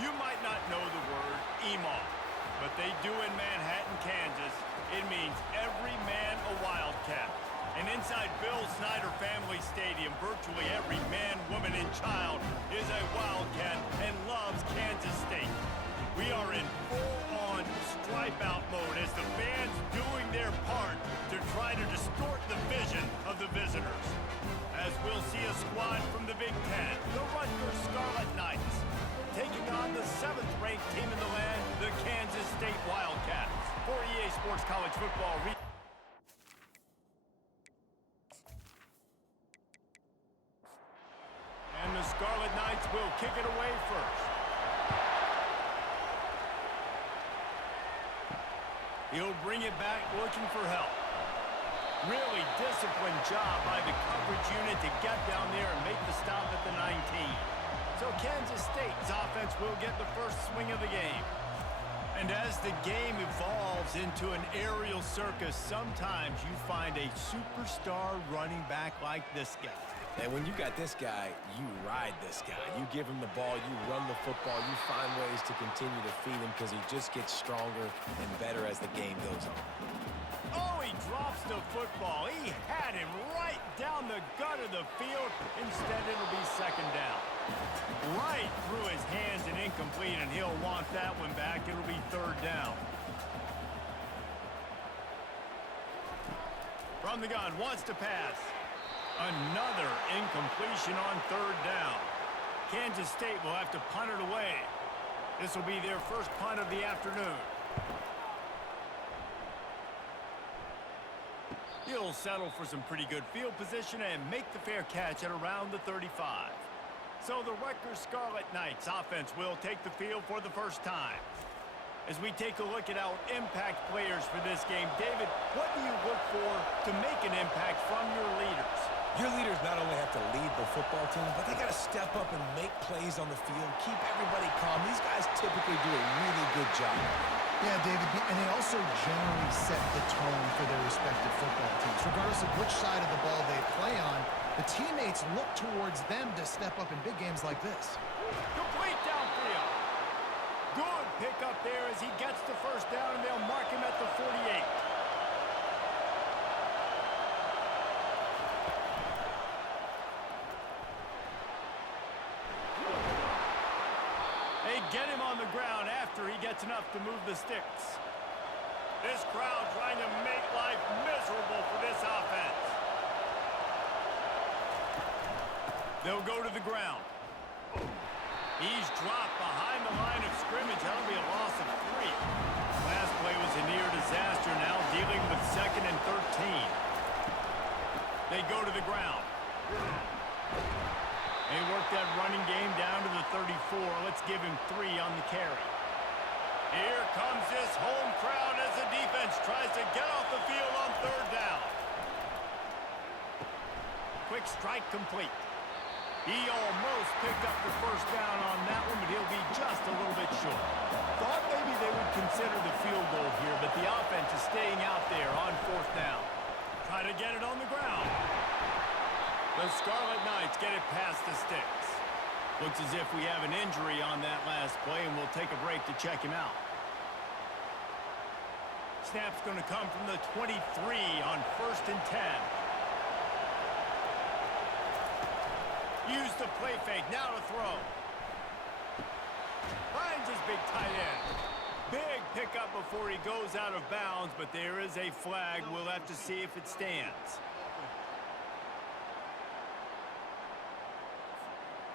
You might not know the word EMAW, but they do in Manhattan, Kansas. It means every man a Wildcat. And inside Bill Snyder Family Stadium, virtually every man, woman, and child is a Wildcat and loves Kansas State. We are in full-on stripe-out mode as the fans doing their part to try to distort the vision of the visitors. As we'll see a squad from the Big Ten, the Rutgers Scarlet Knights, taking on the 7th-ranked team in the land, the Kansas State Wildcats. For EA Sports College Football. And the Scarlet Knights will kick it away first. He'll bring it back looking for help. Really disciplined job by the coverage unit to get down there and make the stop at the 19. So Kansas State's offense will get the first swing of the game. And as the game evolves into an aerial circus, sometimes you find a superstar running back like this guy. And when you got this guy, you ride this guy. You give him the ball, you run the football, you find ways to continue to feed him because he just gets stronger and better as the game goes on. Oh, he drops the football. He had him right down the gut of the field. Instead, it'll be second down. Right through his hands and incomplete, and he'll want that one back. It'll be third down. From the gun, wants to pass. Another incompletion on third down. Kansas State will have to punt it away. This will be their first punt of the afternoon. He'll settle for some pretty good field position and make the fair catch at around the 35. So the Rutgers Scarlet Knights offense will take the field for the first time. As we take a look at our impact players for this game, David, what do you look for to make an impact from your leaders? Your leaders not only have to lead the football team, but they got to step up and make plays on the field, keep everybody calm. These guys typically do a really good job. Yeah, David, and they also generally set the tone for their respective football teams. Regardless of which side of the ball they play on, the teammates look towards them to step up in big games like this. Complete downfield. Good pickup there as he gets the first down, and they'll mark him at the 48. They get him on the ground after he gets enough to move the sticks. This crowd trying to make life miserable for this offense. They'll go to the ground. He's dropped behind the line of scrimmage. That'll be a loss of 3. Last play was a near disaster, now dealing with 2nd and 13. They go to the ground. They work that running game down to the 34. Let's give him 3 on the carry. Here comes this home crowd as the defense tries to get off the field on third down. Quick strike complete. He almost picked up the first down on that one, but he'll be just a little bit short. Thought maybe they would consider the field goal here, but the offense is staying out there on 4th down. Try to get it on the ground. The Scarlet Knights get it past the sticks. Looks as if we have an injury on that last play, and we'll take a break to check him out. Snap's going to come from the 23 on 1st and 10. Use the play fake, now to throw. Finds his big tight end. Big pickup before he goes out of bounds, but there is a flag. We'll have to see if it stands.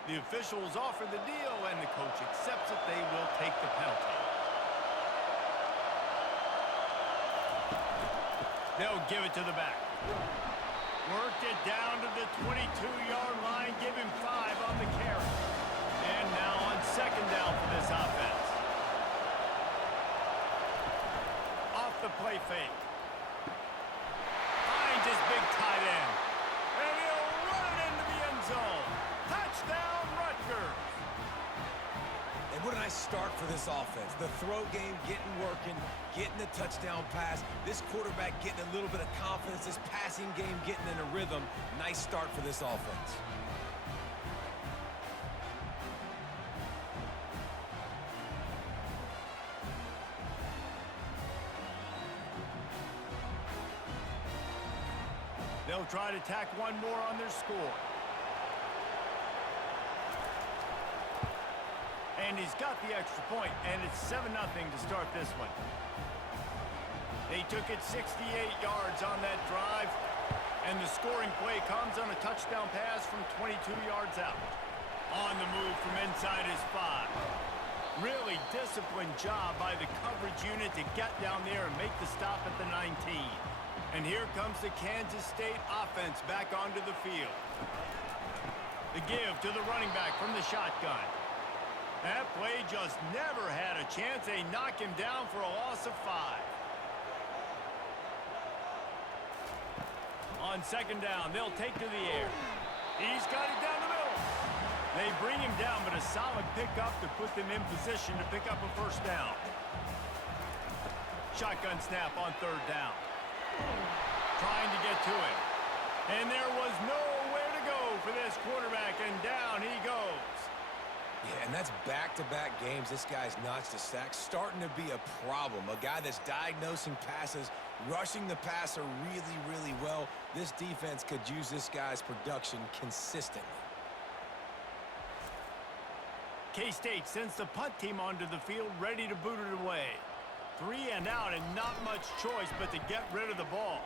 The officials offer the deal, and the coach accepts it. They will take the penalty. They'll give it to the back. Worked it down to the 22-yard line. Give him 5 on the carry. And now on 2nd down for this offense. Off the play fake. Finds his big tight end. And he'll run it into the end zone. Touchdown, Rutgers. And what a nice start for this offense. The throw game getting working, getting the touchdown pass. This quarterback getting a little bit of confidence. This passing game getting in a rhythm. Nice start for this offense. They'll try to tack one more on their score. And he's got the extra point, and it's 7-0 to start this one. They took it 68 yards on that drive, and the scoring play comes on a touchdown pass from 22 yards out. On the move from inside his 5. Really disciplined job by the coverage unit to get down there and make the stop at the 19. And here comes the Kansas State offense back onto the field. The give to the running back from the shotgun. That play just never had a chance. They knock him down for a loss of 5. On second down, they'll take to the air. He's got it down the middle. They bring him down, but a solid pickup to put them in position to pick up a first down. Shotgun snap on third down. Trying to get to it. And there was nowhere to go for this quarterback, and down he goes. Yeah, and that's back-to-back games. This guy's notched a sack, starting to be a problem. A guy that's diagnosing passes, rushing the passer really, really well. This defense could use this guy's production consistently. K-State sends the punt team onto the field, ready to boot it away. 3 and out, and not much choice but to get rid of the ball.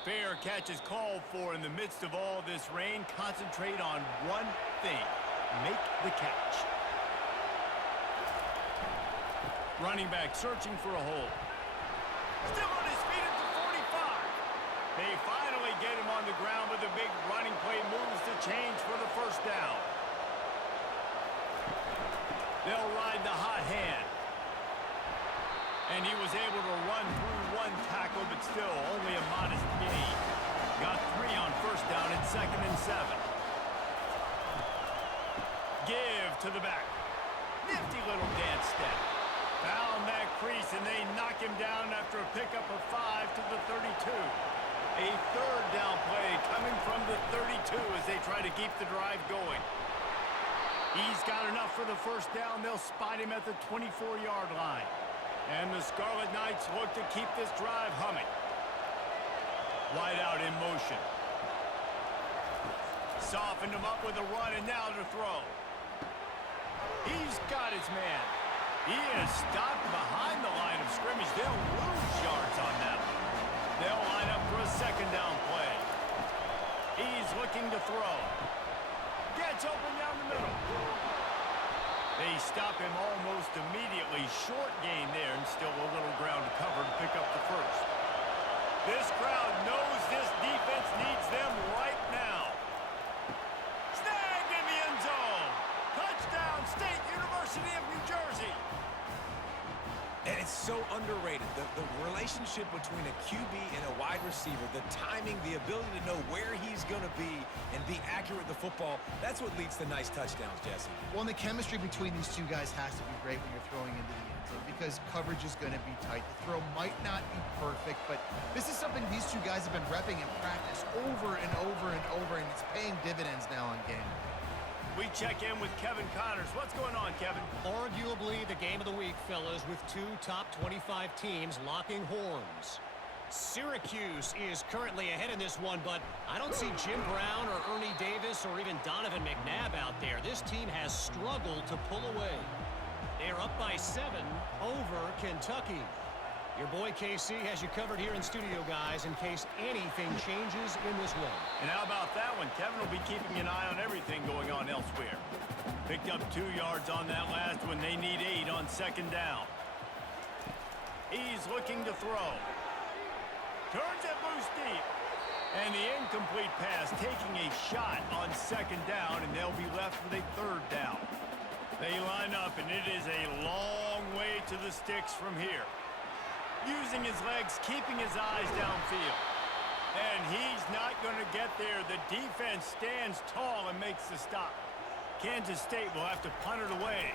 Fair catch is called for in the midst of all this rain. Concentrate on one thing. Make the catch. Running back searching for a hole. Still on his feet at the 45. They finally get him on the ground with a big running play. Moves the change for the first down. They'll ride the hot hand. And he was able to run through one tackle, but still only a modest gain. Got 3 on first down and 2nd and 7. Give to the back. Nifty little dance step. Found that crease, and they knock him down after a pickup of 5 to the 32. A third down play coming from the 32 as they try to keep the drive going. He's got enough for the first down. They'll spot him at the 24-yard line. And the Scarlet Knights look to keep this drive humming. Wide out in motion. Softened him up with a run, and now to throw. He's got his man. He is stopped behind the line of scrimmage. They'll lose yards on that one. They'll line up for a second down play. He's looking to throw. Gets open down the middle. They stop him almost immediately. Short gain there, and still a little ground to cover to pick up the first. This crowd knows this defense needs them right now. Snagged in the end zone. Touchdown, State University of New Jersey. And it's so underrated. The relationship between a QB and a wide receiver, the timing, the ability to know where he's going to be and be accurate with the football, that's what leads to nice touchdowns, Jesse. Well, and the chemistry between these two guys has to be great when you're throwing into the end zone because coverage is going to be tight. The throw might not be perfect, but this is something these two guys have been repping in practice over and over and over, and it's paying dividends now on game. We check in with Kevin Connors. What's going on, Kevin? Arguably the game of the week, fellas, with 2 top 25 teams locking horns. Syracuse is currently ahead in this one, but I don't see Jim Brown or Ernie Davis or even Donovan McNabb out there. This team has struggled to pull away. They're up by 7 over Kentucky. Your boy KC has you covered here in studio, guys, in case anything changes in this one. And how about that one? Kevin will be keeping an eye on everything going on elsewhere. Picked up 2 yards on that last one. They need 8 on second down. He's looking to throw. Turns it loose deep. And the incomplete pass taking a shot on second down, and they'll be left with a third down. They line up, and it is a long way to the sticks from here. Using his legs, keeping his eyes downfield. And he's not going to get there. The defense stands tall and makes the stop. Kansas State will have to punt it away.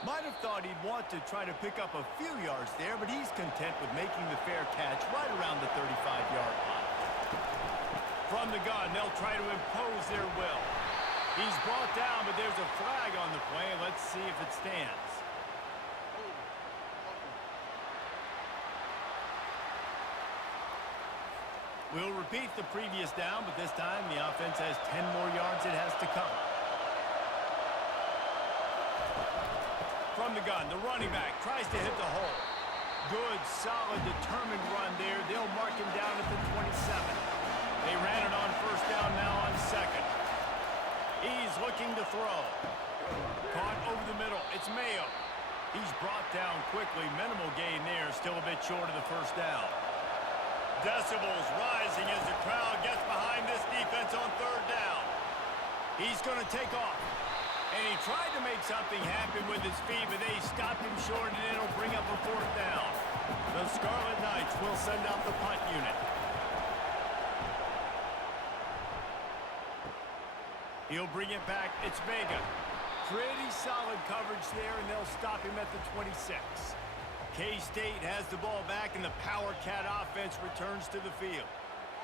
Might have thought he'd want to try to pick up a few yards there, but he's content with making the fair catch right around the 35-yard line. From the gun, they'll try to impose their will. He's brought down, but there's a flag on the play. Let's see if it stands. We'll repeat the previous down, but this time the offense has 10 more yards it has to come. From the gun, the running back tries to hit the hole. Good, solid, determined run there. They'll mark him down at the 27. They ran it on first down, now on second. He's looking to throw. Caught over the middle. It's Mayo. He's brought down quickly. Minimal gain there. Still a bit short of the first down. Decibels rising as the crowd gets behind this defense on third down. He's going to take off. And he tried to make something happen with his feet, but they stopped him short, and it'll bring up a fourth down. The Scarlet Knights will send out the punt unit. He'll bring it back. It's Vega. Pretty solid coverage there, and they'll stop him at the 26. K-State has the ball back, and the Power Cat offense returns to the field.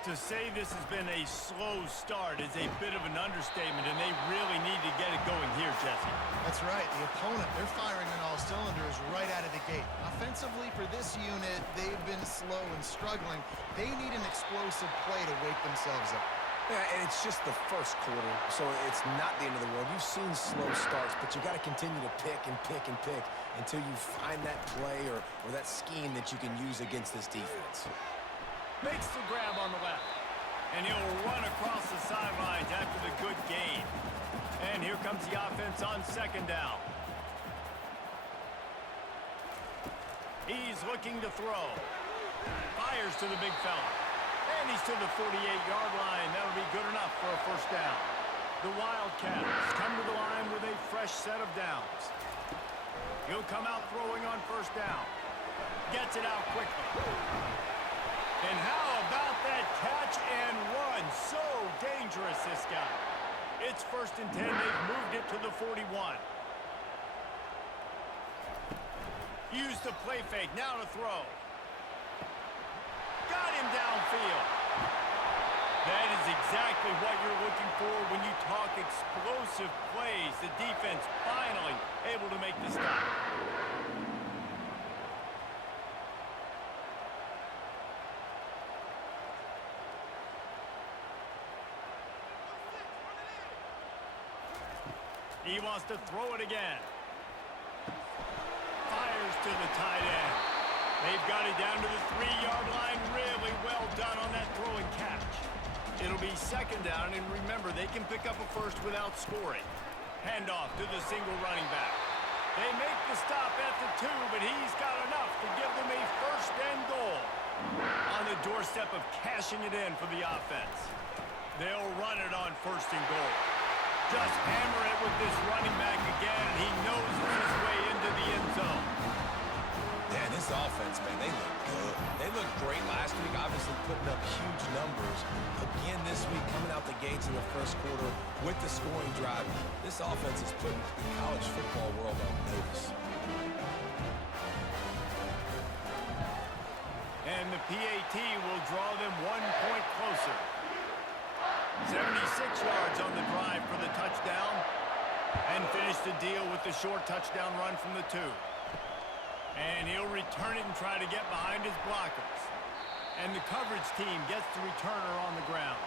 To say this has been a slow start is a bit of an understatement, and they really need to get it going here, Jesse. That's right. The opponent, they're firing on all cylinders right out of the gate. Offensively, for this unit, they've been slow and struggling. They need an explosive play to wake themselves up. Yeah, and it's just the first quarter, so it's not the end of the world. You've seen slow starts, but you got to continue to pick and pick and pick until you find that play or that scheme that you can use against this defense. Makes the grab on the left. And he'll run across the sidelines after the good gain. And here comes the offense on second down. He's looking to throw. Fires to the big fella. And he's to the 48-yard line. That'll be good enough for a first down. The Wildcats come to the line with a fresh set of downs. He'll come out throwing on first down. Gets it out quickly. And how about that catch and run? So dangerous, this guy. It's 1st and 10. They've moved it to the 41. Use the play fake. Now to throw. Got him downfield. That is exactly what you're looking for when you talk explosive plays. The defense finally able to make the stop. He wants to throw it again. Fires to the tight end. They've got it down to the 3-yard line. Really well done on that throwing catch. It'll be second down, and remember, they can pick up a first without scoring. Handoff to the single running back. They make the stop at the 2, but he's got enough to give them a first and goal. On the doorstep of cashing it in for the offense. They'll run it on first and goal. Just hammer it with this running back again, and he knows his way into the end zone. Yeah, this offense, man, they look good. They looked great last week, obviously putting up huge numbers. Again this week, coming out the gates in the first quarter with the scoring drive. This offense is putting the college football world on notice. And the PAT will draw them 1 point closer. 76 yards on the drive for the touchdown. And finish the deal with the short touchdown run from the 2. And he'll return it and try to get behind his blockers. And the coverage team gets the returner on the ground.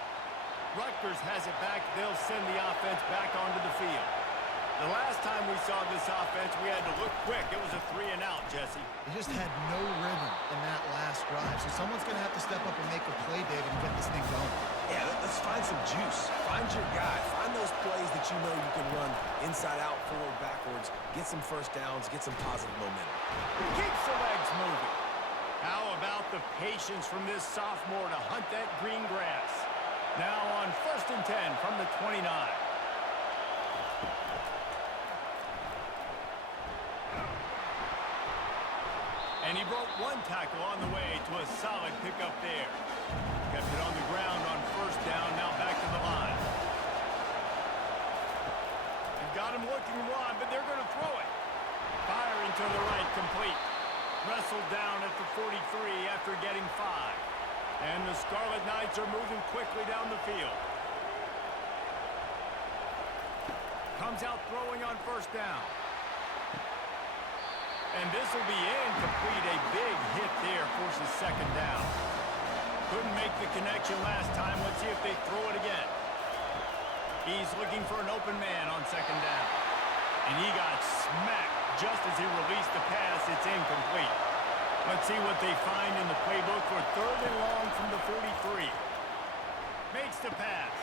Rutgers has it back. They'll send the offense back onto the field. The last time we saw this offense, we had to look quick. It was a 3-and-out, Jesse. They just had no rhythm in that last drive. So someone's going to have to step up and make a play, David, and get this thing going. Yeah, let's find some juice. Find your guy. Find those plays that you know you can run inside out, forward, backwards. Get some first downs. Get some positive momentum. Keeps the legs moving. How about the patience from this sophomore to hunt that green grass? Now on 1st and 10 from the 29. And he broke one tackle on the way to a solid pickup there. Kept it on the ground on first down, now back to the line. They've got him looking to run, but they're going to throw it. Firing to the right, complete. Wrestled down at the 43 after getting 5. And the Scarlet Knights are moving quickly down the field. Comes out throwing on first down. And this will be incomplete. A big hit there forces second down. Couldn't make the connection last time. Let's see if they throw it again. He's looking for an open man on second down. And he got smacked just as he released the pass. It's incomplete. Let's see what they find in the playbook for third and long from the 43. Makes the pass.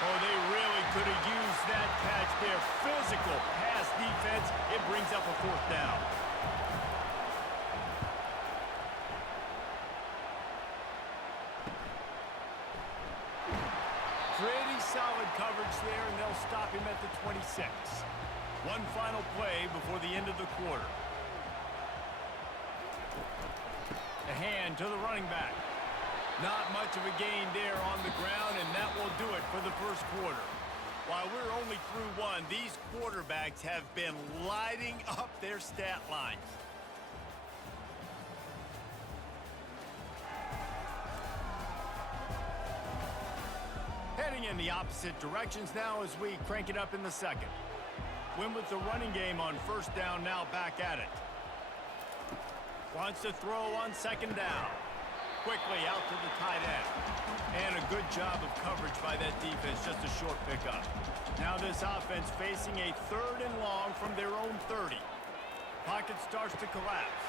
Oh, they really could have used that catch there. Physical pass defense. It brings up a fourth down. Pretty solid coverage there, and they'll stop him at the 26. One final play before the end of the quarter. A hand to the running back. Not much of a gain there on the ground, and that will do it for the first quarter. While we're only through one, these quarterbacks have been lighting up their stat lines. Heading in the opposite directions now as we crank it up in the second. Win with the running game on first down, now back at it. Wants to throw on second down. Quickly out to the tight end. And a good job of coverage by that defense, just a short pickup. Now this offense facing a third and long from their own 30. Pocket starts to collapse.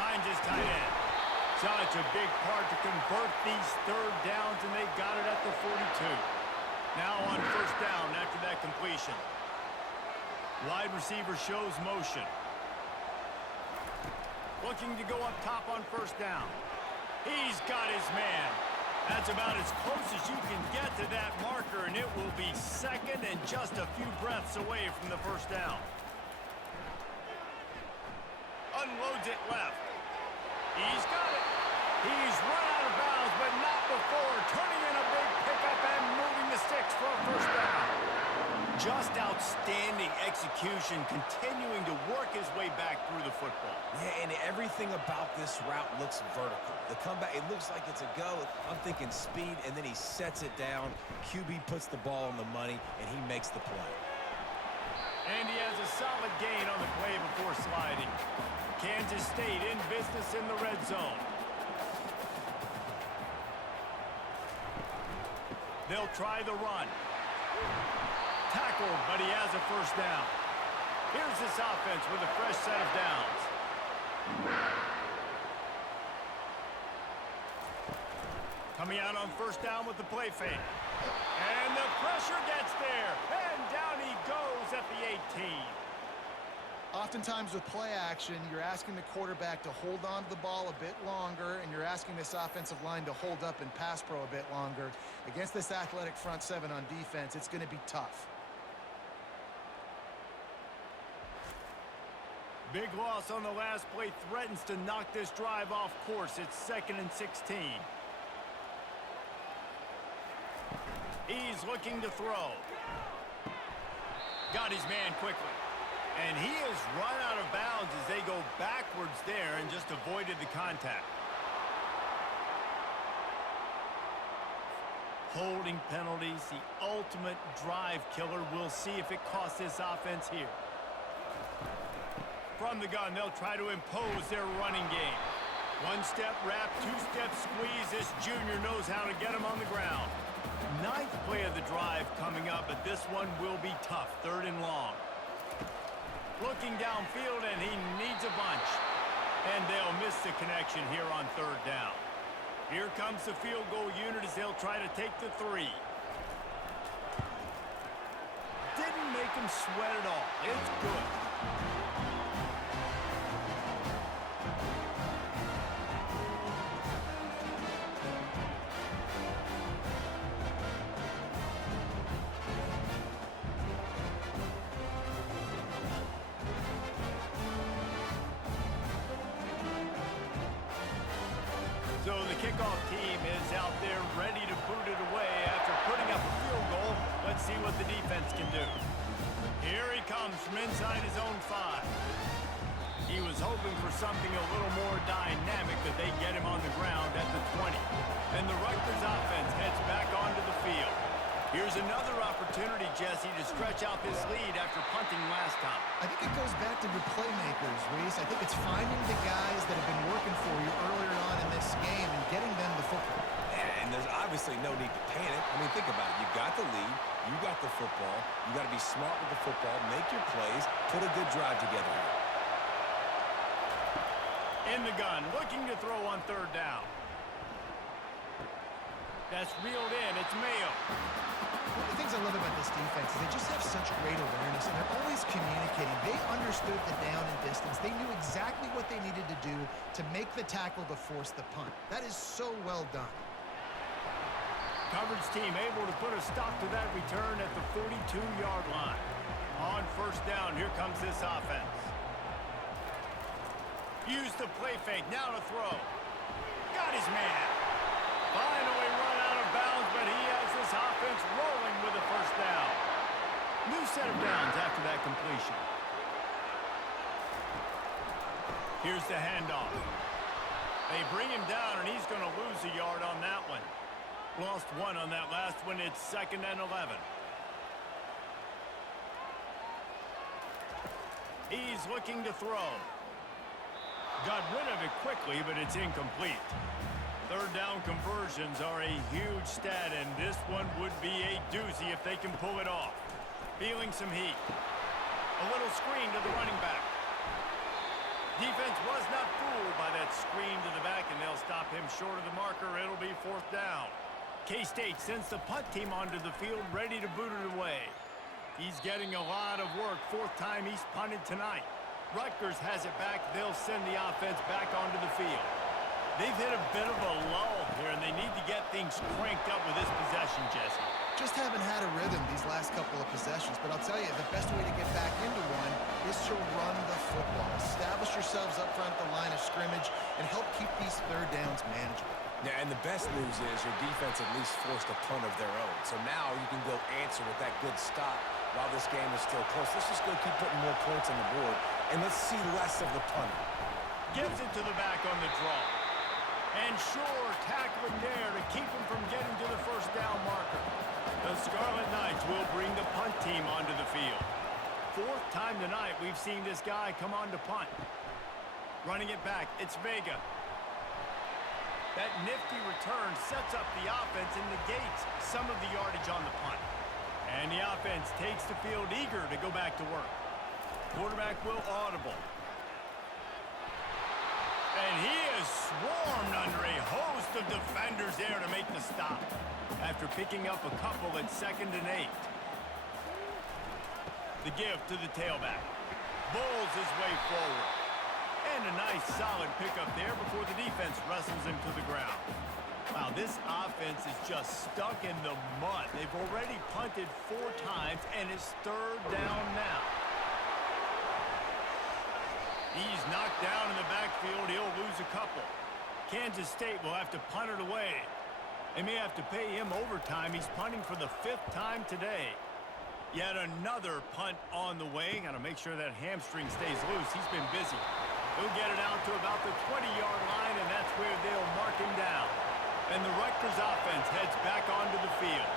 Finds his tight end. Such a big part to convert these third downs, and they got it at the 42. Now on first down after that completion. Wide receiver shows motion. Looking to go up top on first down. He's got his man. That's about as close as you can get to that marker, and it will be second and just a few breaths away from the first down. Unloads it left. He's got it. He's run out of bounds, but not before turning in a big pickup and moving the sticks for a first down. Just outstanding execution, continuing to work his way back through the football. Yeah, and everything about this route looks vertical. The comeback, it looks like it's a go. I'm thinking speed, and then he sets it down. QB puts the ball on the money, and he makes the play. And he has a solid gain on the play before sliding. Kansas State in business in the red zone. They'll try the run. Tackled, but he has a first down. Here's this offense with a fresh set of downs. Coming out on first down with the play fake. And the pressure gets there. And down he goes at the 18. Oftentimes with play action, you're asking the quarterback to hold on to the ball a bit longer, and you're asking this offensive line to hold up in pass pro a bit longer. Against this athletic front seven on defense, it's going to be tough. Big loss on the last play threatens to knock this drive off course. It's 2nd and 16. He's looking to throw. Got his man quickly. And he has run out of bounds as they go backwards there and just avoided the contact. Holding penalties, the ultimate drive killer. We'll see if it costs this offense here. From the gun, they'll try to impose their running game. One-step wrap, two-step squeeze. This junior knows how to get him on the ground. 9th play of the drive coming up, but this one will be tough. 3rd and long. Looking downfield, and he needs a bunch. And they'll miss the connection here on 3rd down. Here comes the field goal unit as they'll try to take the 3. Didn't make him sweat at all. It's good. So the kickoff team is out there ready to boot it away after putting up a field goal. Let's see what the defense can do. Here he comes from inside his own 5. He was hoping for something a little more dynamic, but they get him on the ground at the 20. And the Rutgers offense heads back onto the field. Here's another opportunity, Jesse, to stretch out this lead after punting last time. I think it goes back to your playmakers, Reese. I think it's finding the guys that have been working for you earlier on in this game and getting them the football. obviously no need to panic. I mean, think about it. You got the lead. You got the football. You got to be smart with the football. Make your plays. Put a good drive together here. In the gun, looking to throw on third down. That's reeled in. It's Mayo. One of the things I love about this defense is they just have such great awareness, and they're always communicating. They understood the down and distance. They knew exactly what they needed to do to make the tackle to force the punt. That is so well done. Coverage team able to put a stop to that return at the 42-yard line. On first down, here comes this offense. Use the play fake, now to throw. Got his man. Finally run out of bounds, but he has this offense rolling with a first down. New set of downs after that completion. Here's the handoff. They bring him down, and he's going to lose a yard on that one. Lost one on that last one. It's 2nd and 11. He's looking to throw. Got rid of it quickly, but it's incomplete. Third down conversions are a huge stat, and this one would be a doozy if they can pull it off. Feeling some heat. A little screen to the running back. Defense was not fooled by that screen to the back, and they'll stop him short of the marker. It'll be 4th down. K-State sends the punt team onto the field, ready to boot it away. He's getting a lot of work. 4th time he's punted tonight. Rutgers has it back. They'll send the offense back onto the field. They've hit a bit of a lull here, and they need to get things cranked up with this possession, Jesse. Just haven't had a rhythm these last couple of possessions, but I'll tell you, the best way to get back into one is to run the football. Establish yourselves up front at the line of scrimmage and help keep these third downs manageable. Yeah, and the best news is your defense at least forced a punt of their own. So now you can go answer with that good stop while this game is still close. Let's just go keep putting more points on the board, and let's see less of the punting. Gives it to the back on the draw. And sure, tackling there to keep him from getting to the first down marker. The Scarlet Knights will bring the punt team onto the field. 4th time tonight we've seen this guy come on to punt. Running it back, it's Vega. That nifty return sets up the offense and negates some of the yardage on the punt. And the offense takes the field eager to go back to work. Quarterback will audible. And he is swarmed under a host of defenders there to make the stop. After picking up a couple at 2nd and 8. The give to the tailback. Bowls his way forward. And a nice solid pickup there before the defense wrestles him to the ground. Wow, this offense is just stuck in the mud. They've already punted 4 times, and it's 3rd down now. He's knocked down in the backfield. He'll lose a couple. Kansas State will have to punt it away. They may have to pay him overtime. He's punting for the 5th time today. Yet another punt on the way. Got to make sure that hamstring stays loose. He's been busy. He'll get it out to about the 20-yard line, and that's where they'll mark him down. And the Rutgers offense heads back onto the field.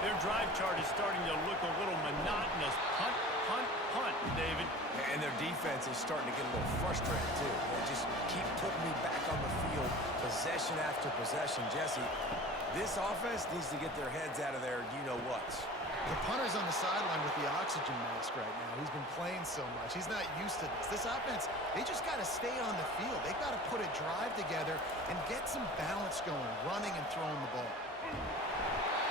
Their drive chart is starting to look a little monotonous. Punt, punt, punt, David. And their defense is starting to get a little frustrated, too. They just keep putting me back on the field, possession after possession. Jesse, this offense needs to get their heads out of their you-know-whats. The punter's on the sideline with the oxygen mask right now. He's been playing so much. He's not used to this. This offense, they just got to stay on the field. They've got to put a drive together and get some balance going, running and throwing the ball.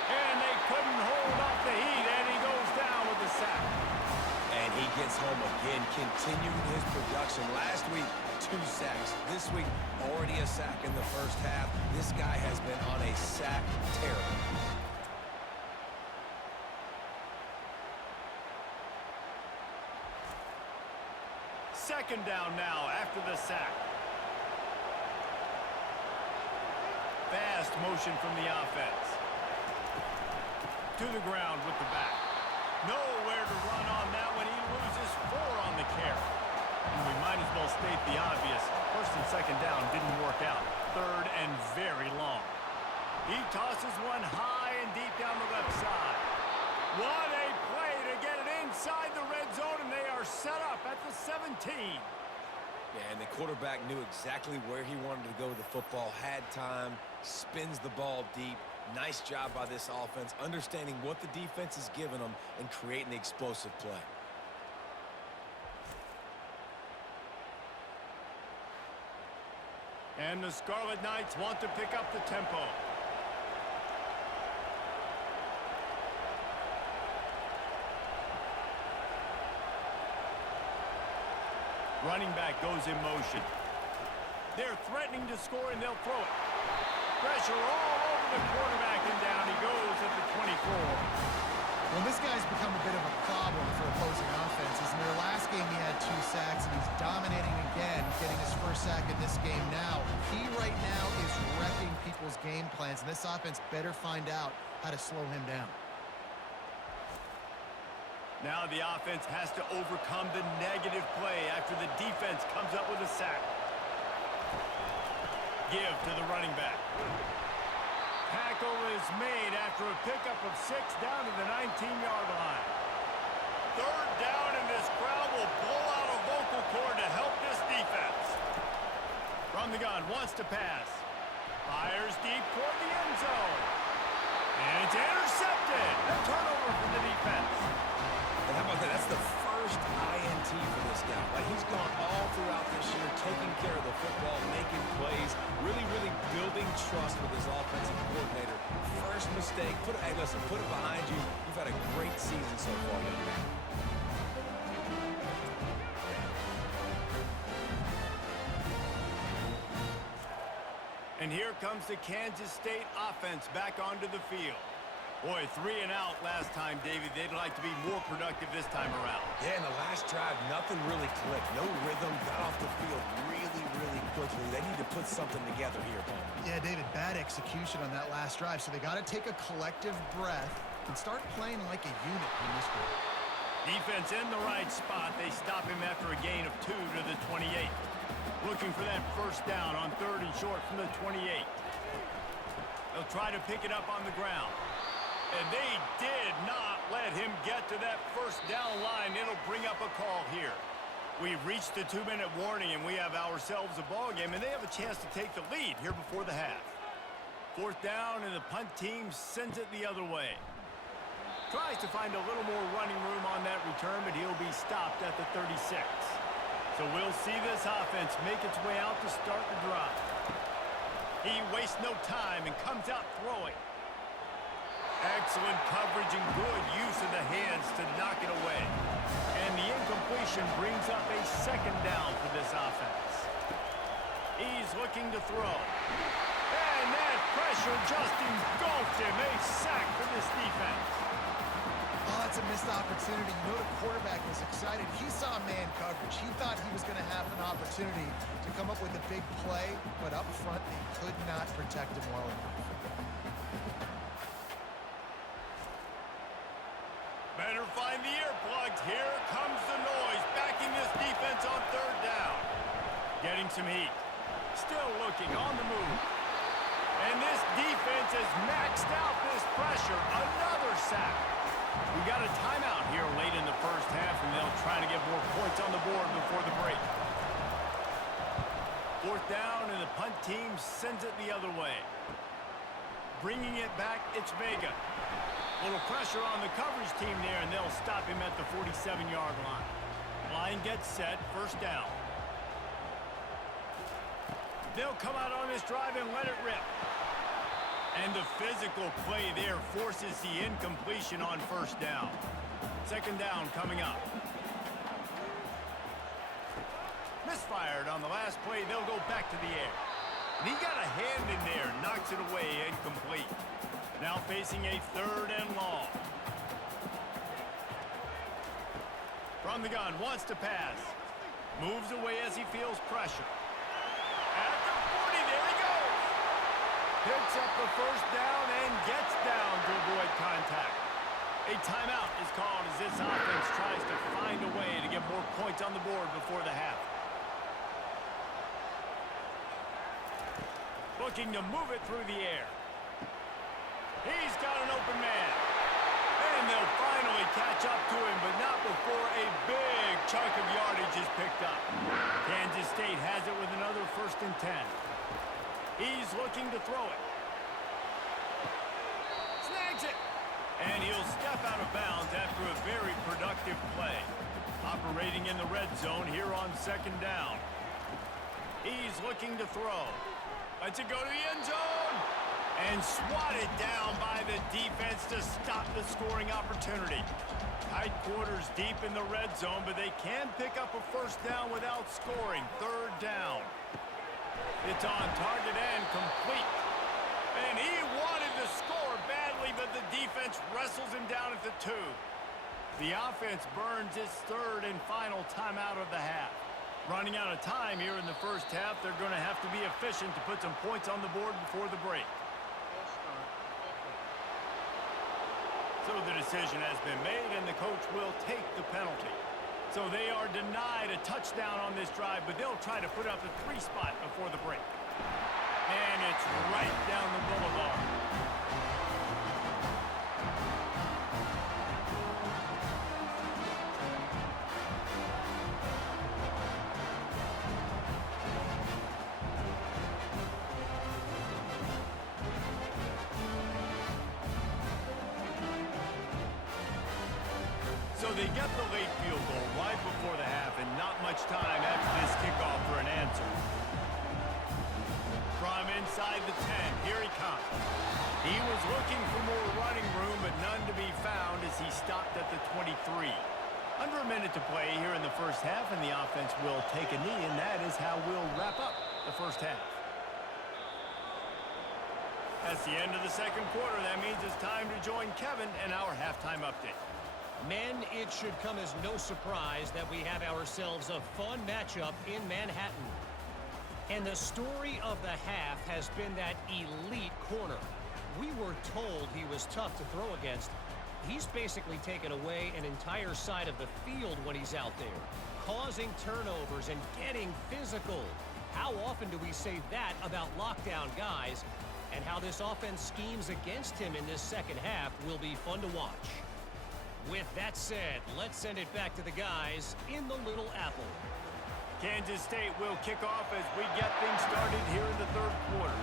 And they couldn't hold off the heat, and he goes down with the sack. And he gets home again, continuing his production. Last week, 2 sacks. This week, already a sack in the first half. This guy has been on a sack tear. Second down now after the sack. Fast motion from the offense. To the ground with the back. Nowhere to run on that one. He loses 4 on the carry. And we might as well state the obvious. 1st and 2nd down didn't work out. 3rd and very long. He tosses one high and deep down the left side. What a play to get it inside the red zone, and they are set up at the 17. Yeah, and the quarterback knew exactly where he wanted to go with the football, had time, spins the ball deep, Nice job by this offense, understanding what the defense is giving them and creating the explosive play. And the Scarlet Knights want to pick up the tempo. Running back goes in motion. They're threatening to score, and they'll throw it. Pressure all over the quarterback, and down he goes at the 24. Well, this guy's become a bit of a problem for opposing offenses. In their last game, he had 2 sacks, and he's dominating again, getting his first sack in this game now. He right now is wrecking people's game plans, and this offense better find out how to slow him down. Now the offense has to overcome the negative play after the defense comes up with a sack. Give to the running back. Tackle is made after a pickup of 6 down to the 19-yard line. 3rd down, and this crowd will blow out a vocal cord to help this defense. From the gun, wants to pass. Fires deep toward the end zone. And it's intercepted. A turnover for the defense. And how about that? That's the first INT for this guy. Like, he's gone all throughout this year, taking care of the football, making plays, really building trust with his offensive coordinator. First mistake, hey, listen, put it behind you. You've had a great season so far, young man. And here comes the Kansas State offense back onto the field. Boy, 3 and out last time, Davey. They'd like to be more productive this time around. Yeah, in the last drive, nothing really clicked. No rhythm, got off the field really quickly. They need to put something together here, Paul. Yeah, David, bad execution on that last drive, so they got to take a collective breath and start playing like a unit in this one. Defense in the right spot. They stop him after a gain of 2 to the 28. Looking for that first down on 3rd and short from the 28. They'll try to pick it up on the ground. And they did not let him get to that first down line. It'll bring up a call here. We've reached the 2-minute warning, and we have ourselves a ball game, and they have a chance to take the lead here before the half. 4th down, and the punt team sends it the other way. Tries to find a little more running room on that return, but he'll be stopped at the 36. So we'll see this offense make its way out to start the drive. He wastes no time and comes out throwing. Excellent coverage and good use of the hands to knock it away. And the incompletion brings up a 2nd down for this offense. He's looking to throw. And that pressure just engulfed him. A sack for this defense. Oh, that's a missed opportunity. You know the quarterback was excited. He saw man coverage. He thought he was going to have an opportunity to come up with a big play, but up front they could not protect him well enough. Better find the earplugs. Here comes the noise. Backing this defense on 3rd down. Getting some heat. Still looking on the move. And this defense has maxed out this pressure. Another sack. We got a timeout here late in the first half, and they'll try to get more points on the board before the break. 4th down, and the punt team sends it the other way. Bringing it back, it's Vega. Little pressure on the coverage team there, and they'll stop him at the 47-yard line. Line gets set, 1st down. They'll come out on this drive and let it rip. And the physical play there forces the incompletion on 1st down. 2nd down coming up. Misfired on the last play. They'll go back to the air. And he got a hand in there, knocks it away, incomplete. Now facing a 3rd and long. From the gun, wants to pass. Moves away as he feels pressure. At the 40, there he goes. Picks up the 1st down and gets down to avoid contact. A timeout is called as this offense tries to find a way to get more points on the board before the half. Looking to move it through the air. He's got an open man. And they'll finally catch up to him, but not before a big chunk of yardage is picked up. Kansas State has it with another 1st and 10. He's looking to throw it. And he'll step out of bounds after a very productive play. Operating in the red zone here on second down. He's looking to throw. Lets it go to the end zone. And swatted down by the defense to stop the scoring opportunity. Tight quarters deep in the red zone, but they can pick up a first down without scoring. Third down. It's on target and complete. And he wanted to score badly, but the defense wrestles him down at the 2. The offense burns its third and final timeout of the half. Running out of time here in the first half, they're going to have to be efficient to put some points on the board before the break. So the decision has been made, and the coach will take the penalty. So they are denied a touchdown on this drive, but they'll try to put up a 3 spot before the break. And it's right down the boulevard. So they get the late field goal right before the half, and not much time after this kickoff for an answer. From inside the 10, here he comes. He was looking for more running room, but none to be found as he stopped at the 23. Under a minute to play here in the first half, and the offense will take a knee, and that is how we'll wrap up the first half. That's the end of the second quarter. That means it's time to join Kevin and our halftime update. Men, it should come as no surprise that we have ourselves a fun matchup in Manhattan. And the story of the half has been that elite corner. We were told he was tough to throw against. He's basically taken away an entire side of the field when he's out there, causing turnovers and getting physical. How often do we say that about lockdown guys? And how this offense schemes against him in this second half will be fun to watch. With that said, let's send it back to the guys in the Little Apple. Kansas State will kick off as we get things started here in the third quarter.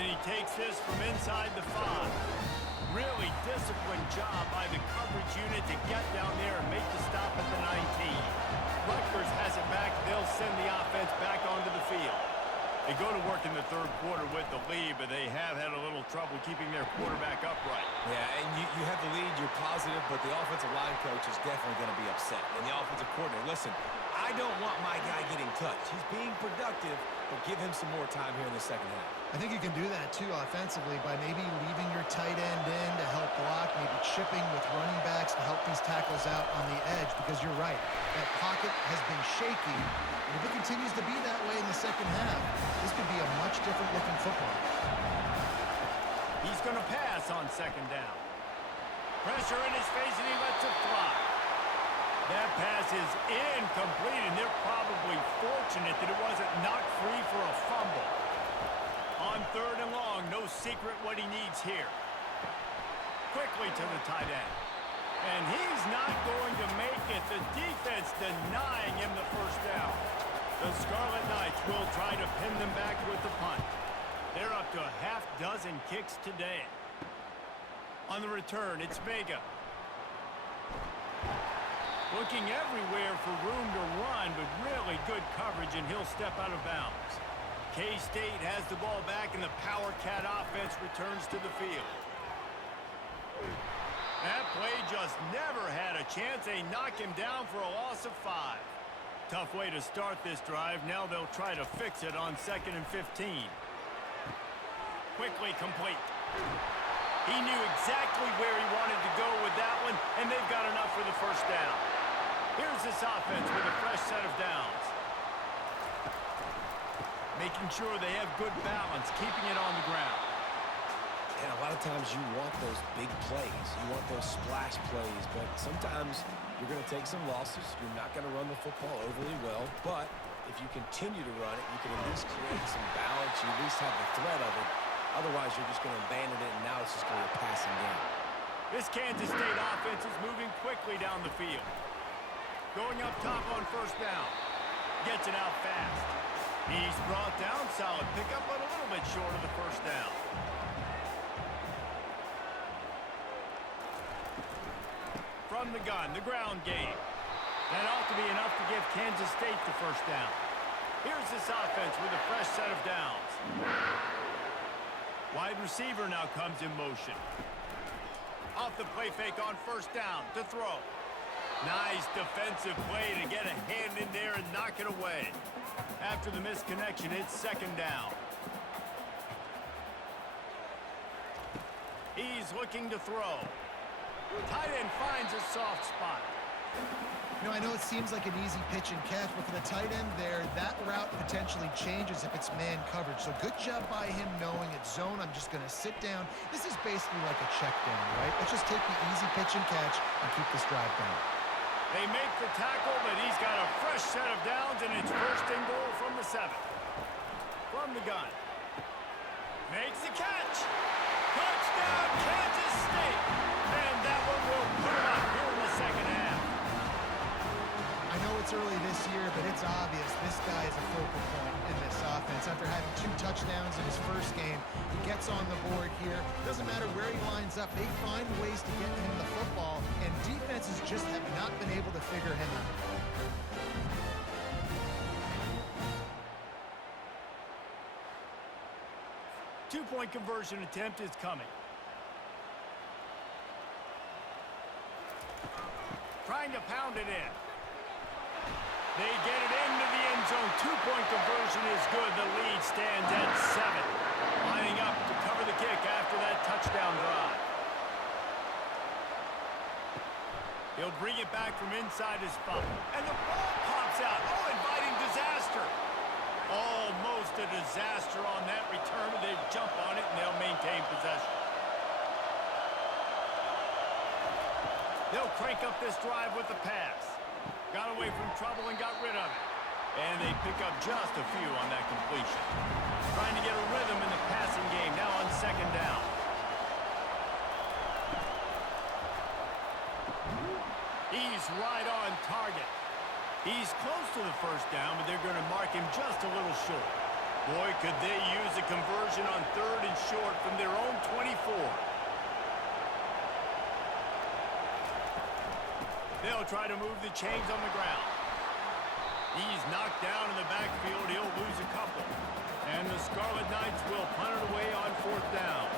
And he takes this from inside the 5. Really disciplined job by the coverage unit to get down there and make the stop at the 19. Rutgers has it back. They'll send the offense back onto the field. They go to work in the third quarter with the lead, but they have had a little trouble keeping their quarterback upright. Yeah, and you have the lead, you're positive, but the offensive line coach is definitely going to be upset. And the offensive coordinator, listen, I don't want my guy getting touched. He's being productive, but give him some more time here in the second half. I think you can do that, too, offensively, by maybe leaving your tight end in to help block, maybe chipping with running backs to help these tackles out on the edge, because you're right. That pocket has been shaky, and if it continues to be that way in the second half, this could be a much different looking football. He's going to pass on second down. Pressure in his face, and he lets it fly. That pass is incomplete, and they're probably fortunate that it wasn't knocked free for a fumble. On third and long, no secret what he needs here. Quickly to the tight end. And he's not going to make it. The defense denying him the first down. The Scarlet Knights will try to pin them back with the punt. They're up to a half dozen kicks today. On the return, it's Vega. Looking everywhere for room to run, but really good coverage, and he'll step out of bounds. K-State has the ball back, and the Power Cat offense returns to the field. That play just never had a chance. They knock him down for a loss of 5. Tough way to start this drive. Now they'll try to fix it on 2nd and 15. Quickly complete. He knew exactly where he wanted to go with that one, and they've got enough for the first down. Here's this offense with a fresh set of downs. Making sure they have good balance, keeping it on the ground. And a lot of times you want those big plays. You want those splash plays, but sometimes you're going to take some losses. You're not going to run the football overly well, but if you continue to run it, you can at least create some balance. You at least have the threat of it. Otherwise, you're just going to abandon it, and now it's just going to be a passing game. This Kansas State offense is moving quickly down the field. Going up top on first down. Gets it out fast. He's brought down. Solid pickup, but a little bit short of the first down. the gun, the ground game. That ought to be enough to give Kansas State the first down. Here's this offense with a fresh set of downs. Wide receiver now comes in motion. Off the play fake on first down to throw. Nice defensive play to get a hand in there and knock it away. After the misconnection, it's second down. He's looking to throw. Tight end finds a soft spot. You know, I know it seems like an easy pitch and catch, but for the tight end there, that route potentially changes if it's man coverage. So good job by him knowing it's zone. I'm just going to sit down. This is basically like a check down, right? Let's just take the easy pitch and catch and keep this drive going. They make the tackle, but he's got a fresh set of downs, and it's first and goal from the 7. From the gun. Makes the catch. Touchdown, Kansas State. And that one will put him up here in the second half. I know it's early this year, but it's obvious this guy is a focal point in this offense. After having 2 touchdowns in his first game, he gets on the board here. Doesn't matter where he lines up, they find ways to get him the football, and defenses just have not been able to figure him out. Two-point conversion attempt is coming. Trying to pound it in. They get it into the end zone. Two-point conversion is good. The lead stands at 7. Lining up to cover the kick after that touchdown drive. He'll bring it back from inside his spot. And the ball pops out. Oh, inviting disaster. Almost a disaster on that return. They jump on it and they'll maintain possession. They'll crank up this drive with the pass. Got away from trouble and got rid of it. And they pick up just a few on that completion. Trying to get a rhythm in the passing game now on second down. He's right on target. He's close to the first down, but they're going to mark him just a little short. Boy, could they use a conversion on third and short from their own 24. They'll try to move the chains on the ground. He's knocked down in the backfield. He'll lose a couple. And the Scarlet Knights will punt it away on fourth down.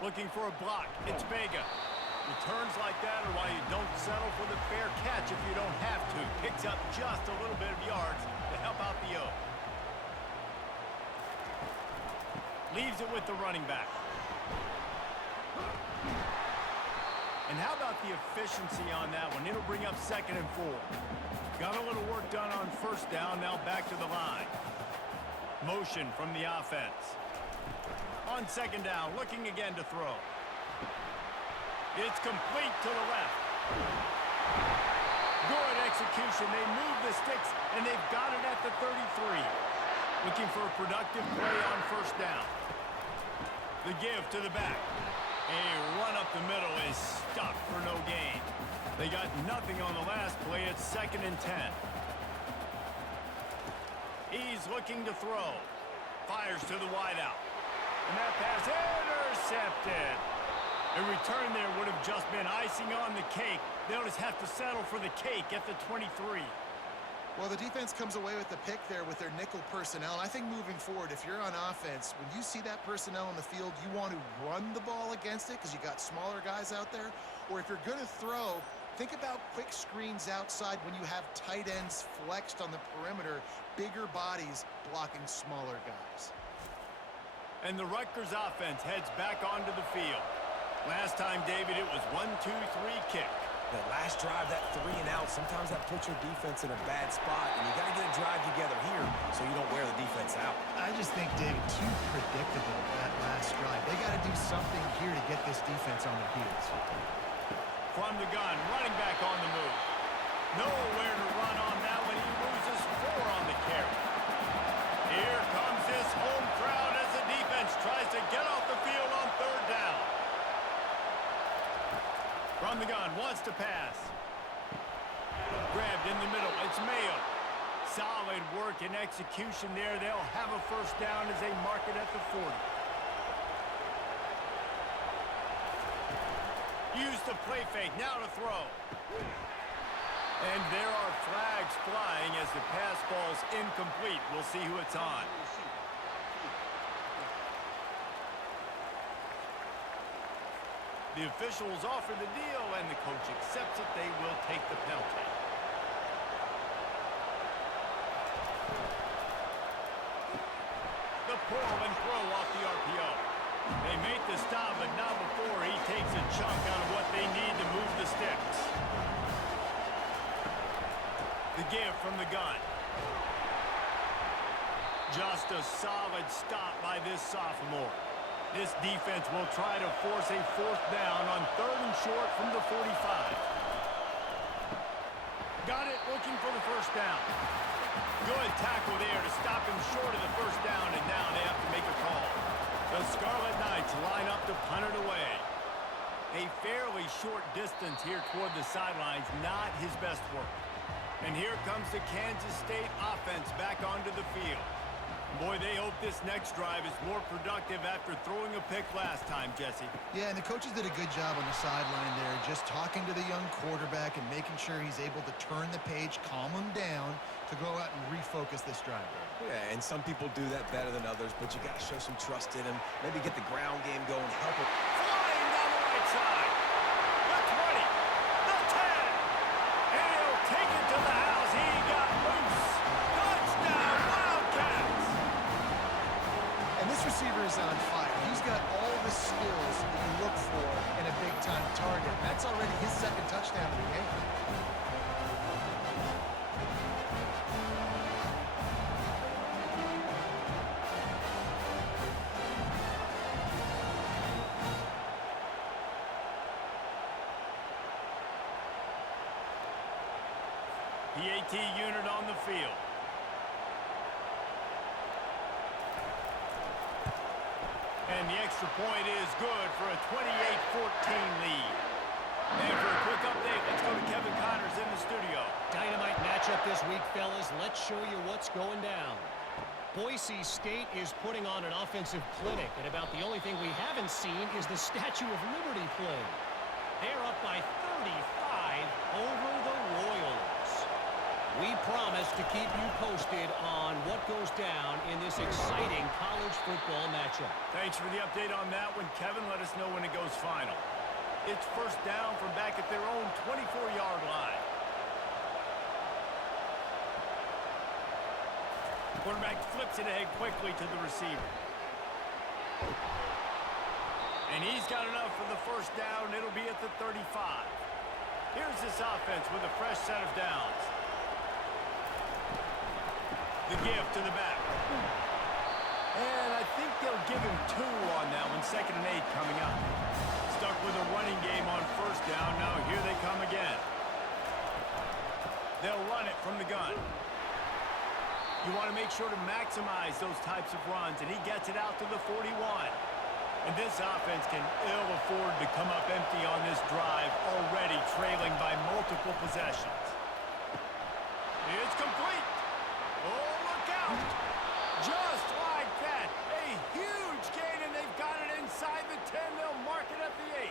Looking for a block. It's Vega. Returns like that are why you don't settle for the fair catch if you don't have to. Picks up just a little bit of yards to help out the O. Leaves it with the running back. And how about the efficiency on that one? It'll bring up second and 4. Got a little work done on first down. Now back to the line. Motion from the offense. On second down, looking again to throw. It's complete to the left. Good execution. They move the sticks, and they've got it at the 33. Looking for a productive play on first down. The give to the back. A run up the middle is stopped for no gain. They got nothing on the last play. It's second and 10. He's looking to throw. Fires to the wideout. And that pass intercepted. A return there would have just been icing on the cake. They'll just have to settle for the cake at the 23. Well, the defense comes away with the pick there with their nickel personnel. I think moving forward, if you're on offense, when you see that personnel on the field, you want to run the ball against it because you got smaller guys out there. Or if you're going to throw, think about quick screens outside when you have tight ends flexed on the perimeter, bigger bodies blocking smaller guys. And the Rutgers offense heads back onto the field. Last time, David, it was 1-2-3 kick. That last drive, that 3 and out, sometimes that puts your defense in a bad spot, and you got to get a drive together here so you don't wear the defense out. I just think, David, too predictable that last drive. They got to do something here to get this defense on their heels. From the gun, running back on the move. Nowhere to run on that one. He loses 4 on the carry. Here comes this home crowd as the defense tries to get off the field on third down. From the gun, wants to pass. Grabbed in the middle, it's Mayo. Solid work and execution there. They'll have a first down as they mark it at the 40. Use the play fake. Now to throw. And there are flags flying as the pass ball's incomplete. We'll see who it's on. The officials offer the deal, and the coach accepts it. They will take the penalty. The pull and throw off the RPO. They make the stop, but not before he takes a chunk out of what they need to move the sticks. The give from the gun. Just a solid stop by this sophomore. This defense will try to force a fourth down on 3rd and short from the 45. Got it, looking for the first down. Good tackle there to stop him short of the first down, and now they have to make a call. The Scarlet Knights line up to punt it away. A fairly short distance here toward the sidelines, not his best work. And here comes the Kansas State offense back onto the field. Boy, they hope this next drive is more productive after throwing a pick last time, Jesse. Yeah, and the coaches did a good job on the sideline there, just talking to the young quarterback and making sure he's able to turn the page, calm him down to go out and refocus this drive. Yeah, and some people do that better than others, but you got to show some trust in him. Maybe get the ground game going, help him. Flying down the right side. The 20. The 10. And he'll take it to the house. He got loose. Touchdown, Wildcats. And this receiver is on fire. He's got all the skills that you look for in a big-time target. That's already his 2nd touchdown of the game. PAT unit on the field. And the extra point is good for a 28-14 lead. And for a quick update, let's go to Kevin Connors in the studio. Dynamite matchup this week, fellas. Let's show you what's going down. Boise State is putting on an offensive clinic, and about the only thing we haven't seen is the Statue of Liberty play. They're up by 35 over the Royals. We promise to keep you posted on what goes down in this exciting college football matchup. Thanks for the update on that one, Kevin. Let us know when it goes final. It's first down from back at their own 24-yard line. Quarterback flips it ahead quickly to the receiver. And he's got enough for the first down. It'll be at the 35. Here's this offense with a fresh set of downs. The give to the back. And I think they'll give him 2 on that one. 2nd and 8 coming up. Stuck with a running game on first down. Now here they come again. They'll run it from the gun. You want to make sure to maximize those types of runs, and he gets it out to the 41. And this offense can ill afford to come up empty on this drive, already trailing by multiple possessions. It's complete. Oh, look out. Just like that. A huge gain, and they've got it inside the 10. They'll mark it at the 8.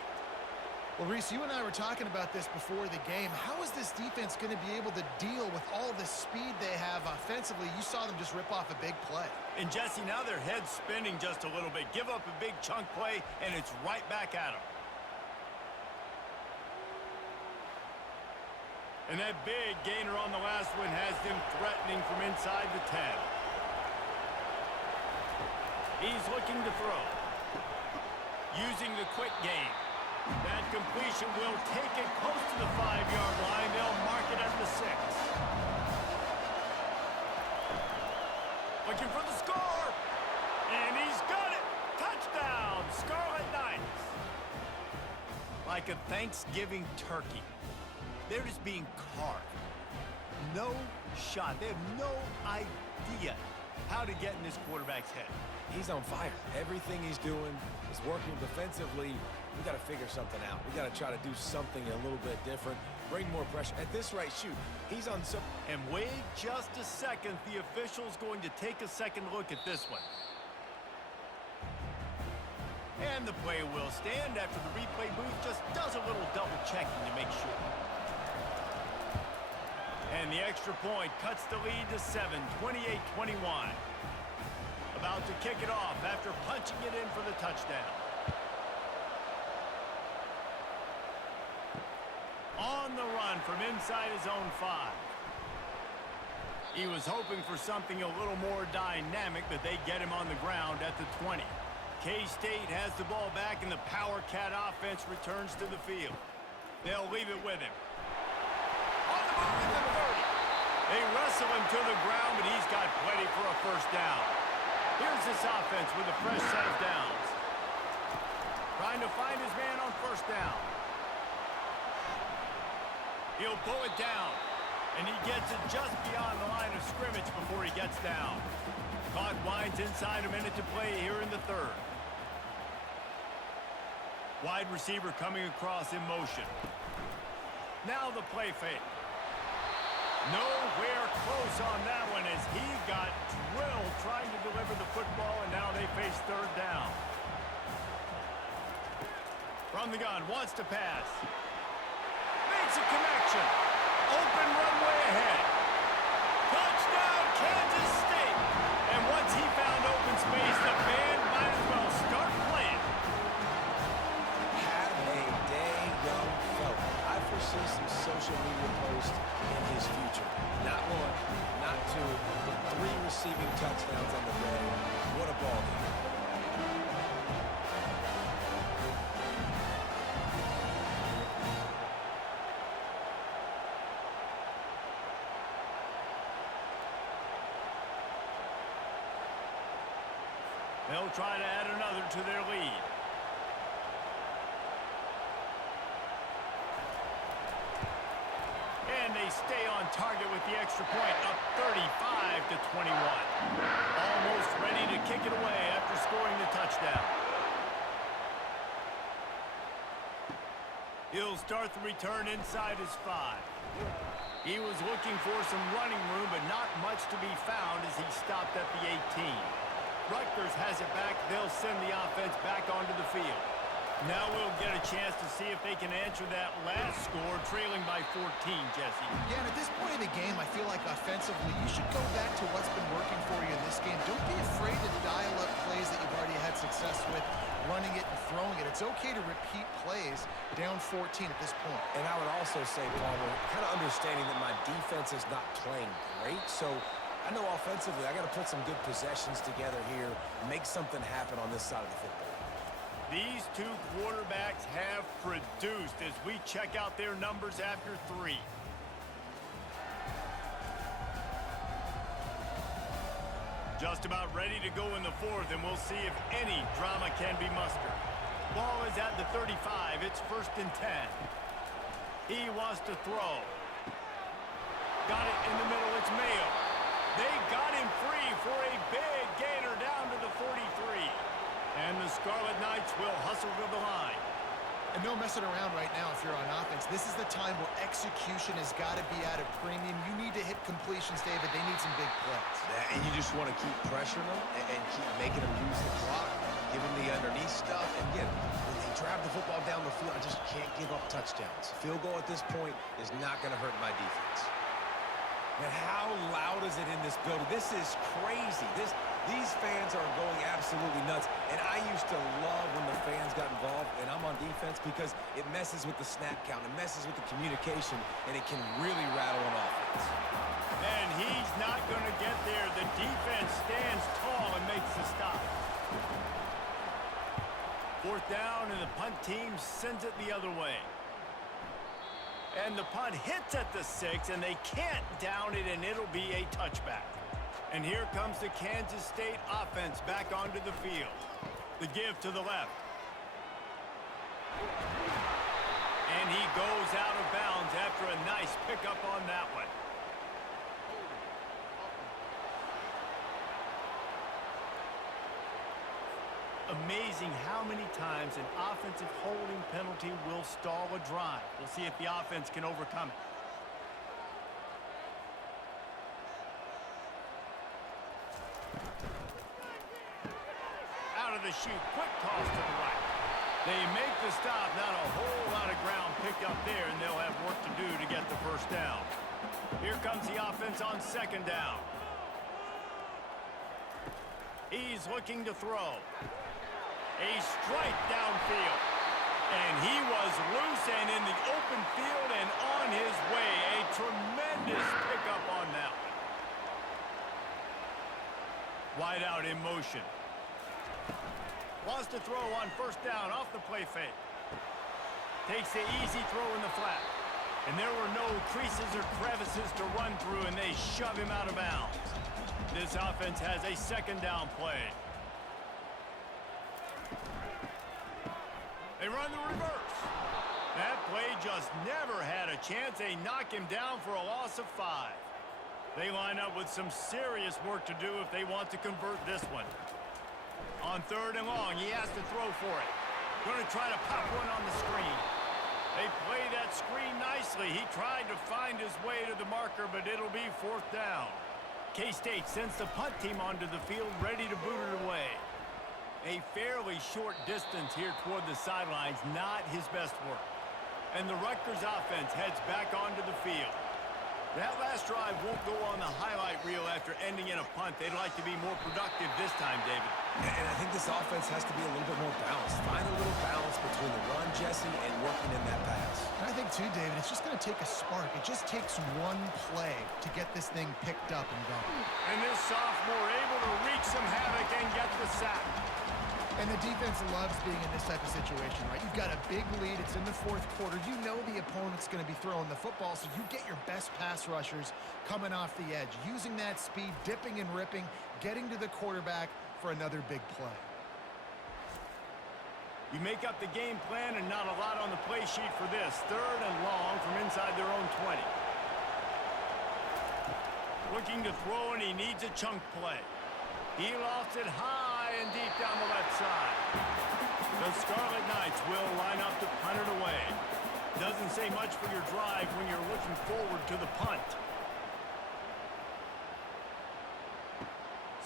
Well, Reese, you and I were talking about this before the game. How is this defense going to be able to deal with all the speed they have offensively? You saw them just rip off a big play. And, Jesse, now their head's spinning just a little bit. Give up a big chunk play, and it's right back at them. And that big gainer on the last one has them threatening from inside the 10. He's looking to throw. Using the quick game. That completion will take it close to the 5-yard line. They'll mark it at the 6. Looking for the score. And he's got it. Touchdown, Scarlet Knights. Like a Thanksgiving turkey. They're just being carved. No shot. They have no idea how to get in this quarterback's head. He's on fire. Everything he's doing is working defensively. We got to figure something out. We got to try to do something a little bit different. Bring more pressure. At this rate, shoot. He's on some... And wait just a second. The official's going to take a second look at this one. And the play will stand after the replay booth just does a little double checking to make sure. And the extra point cuts the lead to 7, 28-21. About to kick it off after punching it in for the touchdown. On the run from inside his own 5. He was hoping for something a little more dynamic, but they get him on the ground at the 20. K-State has the ball back, and the Power Cat offense returns to the field. They'll leave it with him. On the move at the 30. They wrestle him to the ground, but he's got plenty for a first down. Here's this offense with a fresh set of downs. Trying to find his man on first down. He'll pull it down, and he gets it just beyond the line of scrimmage before he gets down. Clock winds inside, a minute to play here in the 3rd. Wide receiver coming across in motion. Now the play fake. Nowhere close on that one as he got drilled trying to deliver the football, and now they face 3rd down. From the gun, wants to pass. Makes a connection. Open runway ahead. Touchdown, Kansas State. And once he found open space, the band might as well start playing. Have a day, young fella. I foresee some social media posts in his future. Not 1, not 2, but 3 receiving touchdowns on the day. What a ball game. They'll try to add another to their lead. And they stay on target with the extra point, up 35-21. Almost ready to kick it away after scoring the touchdown. He'll start the return inside his 5. He was looking for some running room, but not much to be found as he stopped at the 18. Rutgers has it back. They'll send the offense back onto the field. Now we'll get a chance to see if they can answer that last score, trailing by 14, Jesse. Yeah, and at this point in the game, I feel like offensively, you should go back to what's been working for you in this game. Don't be afraid to dial up plays that you've already had success with, running it and throwing it. It's okay to repeat plays down 14 at this point. And I would also say, Palmer, kind of understanding that my defense is not playing great, so I know offensively I got to put some good possessions together here, make something happen on this side of the football. These 2 quarterbacks have produced as we check out their numbers after 3. Just about ready to go in the 4th, and we'll see if any drama can be mustered. Ball is at the 35. It's 1st and 10. He wants to throw. Got it in the middle. It's Mayo. They got him free for a big gainer down to the 43. And the Scarlet Knights will hustle to the line. And no messing around right now if you're on offense. This is the time where execution has got to be at a premium. You need to hit completions, David. They need some big plays. And you just want to keep pressuring them and keep making them use the clock, give them the underneath stuff. And again, when they drive the football down the field, I just can't give up touchdowns. Field goal at this point is not going to hurt my defense. And how loud is it in this building? This is crazy. These fans are going absolutely nuts. And I used to love when the fans got involved, and I'm on defense because it messes with the snap count. It messes with the communication, and it can really rattle an offense. And he's not going to get there. The defense stands tall and makes the stop. 4th down, and the punt team sends it the other way. And the punt hits at the 6, and they can't down it, and it'll be a touchback. And here comes the Kansas State offense back onto the field. The give to the left. And he goes out of bounds after a nice pickup on that one. Amazing how many times an offensive holding penalty will stall a drive. We'll see if the offense can overcome it. Out of to shoot. Quick toss to the right. They make the stop. Not a whole lot of ground picked up there, and they'll have work to do to get the first down. Here comes the offense on second down. He's looking to throw. A strike downfield. And he was loose and in the open field and on his way. A tremendous pickup on that one. Wide out in motion. Wants to throw on first down off the play fake. Takes the easy throw in the flat. And there were no creases or crevices to run through, and they shove him out of bounds. This offense has a second down play. They run the reverse. That play just never had a chance. They knock him down for a loss of 5. They line up with some serious work to do if they want to convert this one. On third and long, he has to throw for it. Going to try to pop one on the screen. They play that screen nicely. He tried to find his way to the marker, but it'll be fourth down. K-State sends the punt team onto the field, ready to boot it away. A fairly short distance here toward the sidelines, not his best work. And the Rutgers offense heads back onto the field. That last drive won't go on the highlight reel after ending in a punt. They'd like to be more productive this time, David. And I think this offense has to be a little bit more balanced. Find a little balance between the run, Jesse, and working in that pass. And I think, too, David, it's just going to take a spark. It just takes one play to get this thing picked up and going. And this sophomore able to wreak some havoc and get the sack. And the defense loves being in this type of situation, right? You've got a big lead. It's in the fourth quarter. You know the opponent's going to be throwing the football, so you get your best pass rushers coming off the edge, using that speed, dipping and ripping, getting to the quarterback for another big play. You make up the game plan and not a lot on the play sheet for this. Third and long from inside their own 20. Looking to throw, and he needs a chunk play. He lofts it high and deep down the left side. The Scarlet Knights will line up to punt it away. Doesn't say much for your drive when you're looking forward to the punt.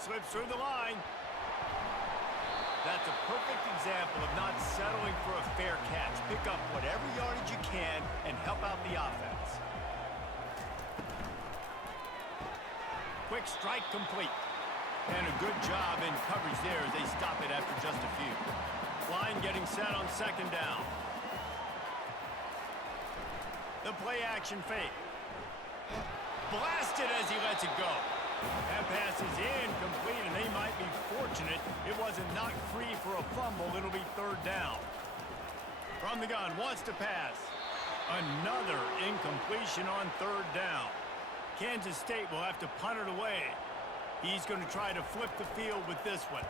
Slips through the line. That's a perfect example of not settling for a fair catch. Pick up whatever yardage you can and help out the offense. Quick strike complete. And a good job in coverage there as they stop it after just a few. Line getting set on second down. The play action fake. Blasted as he lets it go. That pass is incomplete, and they might be fortunate it wasn't knocked free for a fumble. It'll be third down. From the gun, wants to pass. Another incompletion on third down. Kansas State will have to punt it away. He's going to try to flip the field with this one.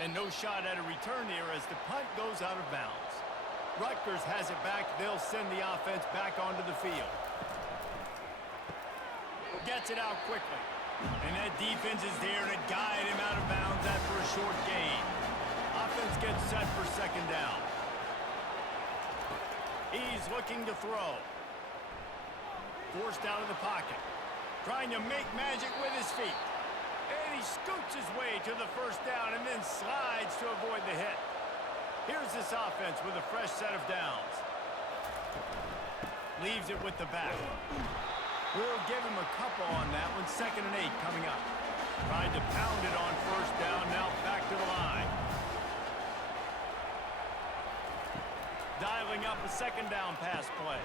And no shot at a return here as the punt goes out of bounds. Rutgers has it back. They'll send the offense back onto the field. Gets it out quickly. And that defense is there to guide him out of bounds after a short gain. Offense gets set for second down. He's looking to throw. Forced out of the pocket. Trying to make magic with his feet. And he scoots his way to the first down and then slides to avoid the hit. Here's this offense with a fresh set of downs. Leaves it with the back. We'll give him a couple on that one. 2nd and 8 coming up. Tried to pound it on first down. Now back to the line. Dialing up a second down pass play.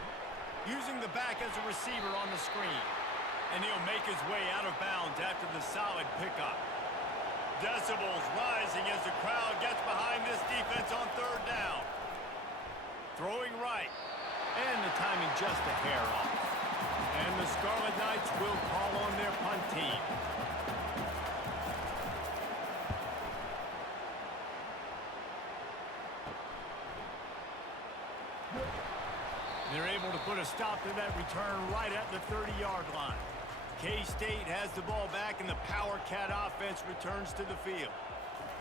Using the back as a receiver on the screen. And he'll make his way out of bounds after the solid pickup. Decibels rising as the crowd gets behind this defense on third down. Throwing right. And the timing just a hair off. And the Scarlet Knights will call on their punt team. They're able to put a stop to that return right at the 30-yard line. K-State has the ball back, and the Power Cat offense returns to the field.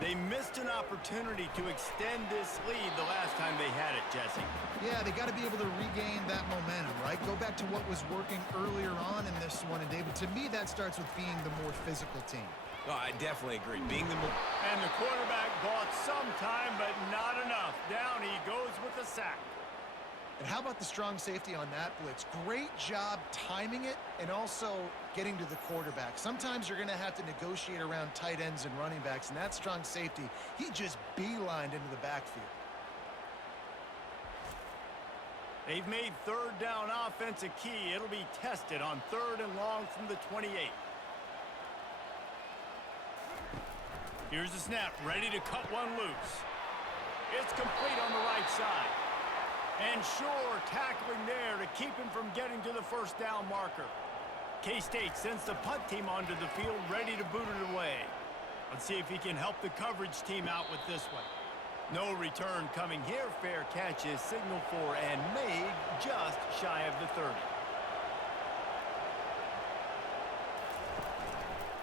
They missed an opportunity to extend this lead the last time they had it, Jesse. Yeah, they got to be able to regain that momentum, right? Go back to what was working earlier on in this one. And, David, to me, that starts with being the more physical team. No, I definitely agree. Being the more... And the quarterback bought some time, but not enough. Down he goes with the sack. And how about the strong safety on that blitz? Great job timing it and also getting to the quarterback. Sometimes you're going to have to negotiate around tight ends and running backs, and that strong safety, he just beelined into the backfield. They've made third down offense a key. It'll be tested on 3rd and long from the 28. Here's the snap, ready to cut one loose. It's complete on the right side. And Shore tackling there to keep him from getting to the first down marker. K-State sends the punt team onto the field, ready to boot it away. Let's see if he can help the coverage team out with this one. No return coming here. Fair catch is signaled for and made just shy of the 30.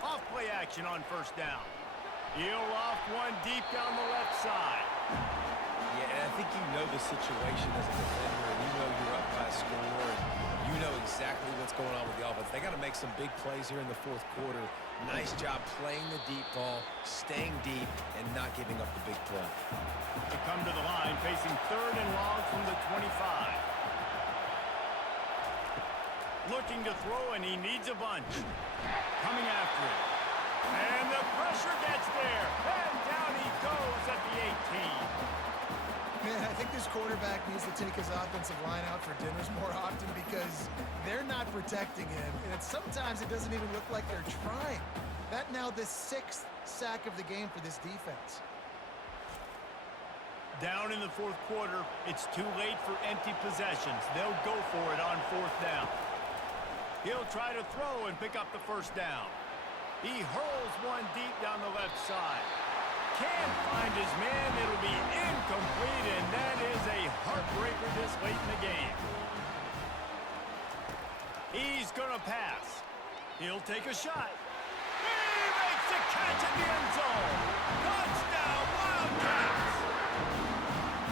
Off play action on first down. He'll off one deep down the left side. Yeah, and I think you know the situation as a defender, and you know you're up by a score, and you know exactly what's going on with the offense. They got to make some big plays here in the 4th quarter. Nice job playing the deep ball, staying deep, and not giving up the big play. To come to the line, facing 3rd and long from the 25. Looking to throw, and he needs a bunch. Coming after it. And the pressure gets there. And down he goes at the 18. Man, I think this quarterback needs to take his offensive line out for dinners more often because they're not protecting him. And sometimes it doesn't even look like they're trying. That now the 6th sack of the game for this defense. Down in the 4th quarter, it's too late for empty possessions. They'll go for it on 4th down. He'll try to throw and pick up the first down. He hurls one deep down the left side. Can't find his man. It'll be incomplete, and that is a heartbreaker this late in the game. He's going to pass. He'll take a shot. He makes the catch in the end zone. Touchdown, Wildcats!